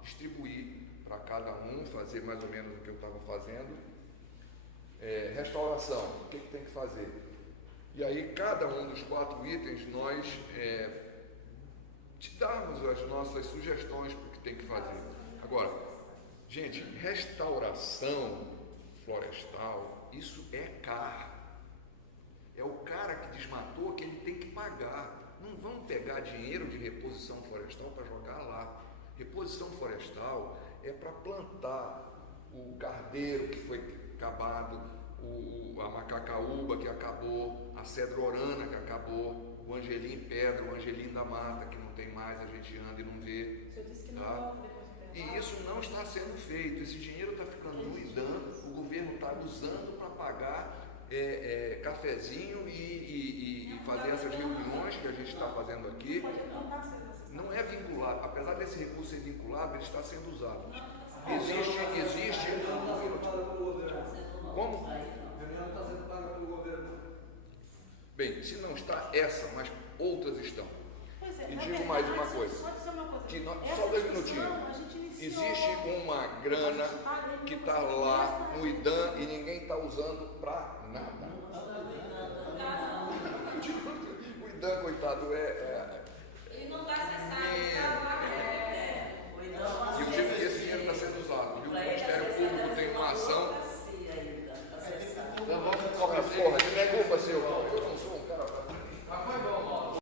Distribuir para cada um, fazer mais ou menos o que eu estava fazendo. Restauração, o que tem que fazer? E aí, cada um dos 4 itens, nós te damos as nossas sugestões para o que tem que fazer. Agora, gente, restauração florestal, isso é caro. É o cara que desmatou que ele tem que pagar. Não vamos pegar dinheiro de reposição florestal para jogar lá. Reposição florestal é para plantar o cardeiro que foi acabado, a macacaúba que acabou, a cedrorana que acabou, o angelim pedra, o angelim da mata que não tem mais, a gente anda e não vê. O senhor disse que não Tá? volta depois do intervalo. E isso não está sendo feito. Esse dinheiro está ficando no IDAM, o governo está usando para pagar cafezinho e fazer essas reuniões que a gente está fazendo aqui. Não é vinculado, apesar desse recurso ser vinculado, ele está sendo usado. Existe. Como? Bem, se não está essa, mas outras estão. E digo mais uma coisa. Só 2 minutinhos. Existe uma grana que está lá no IDAM e ninguém está usando para nada. O IDAM, coitado, é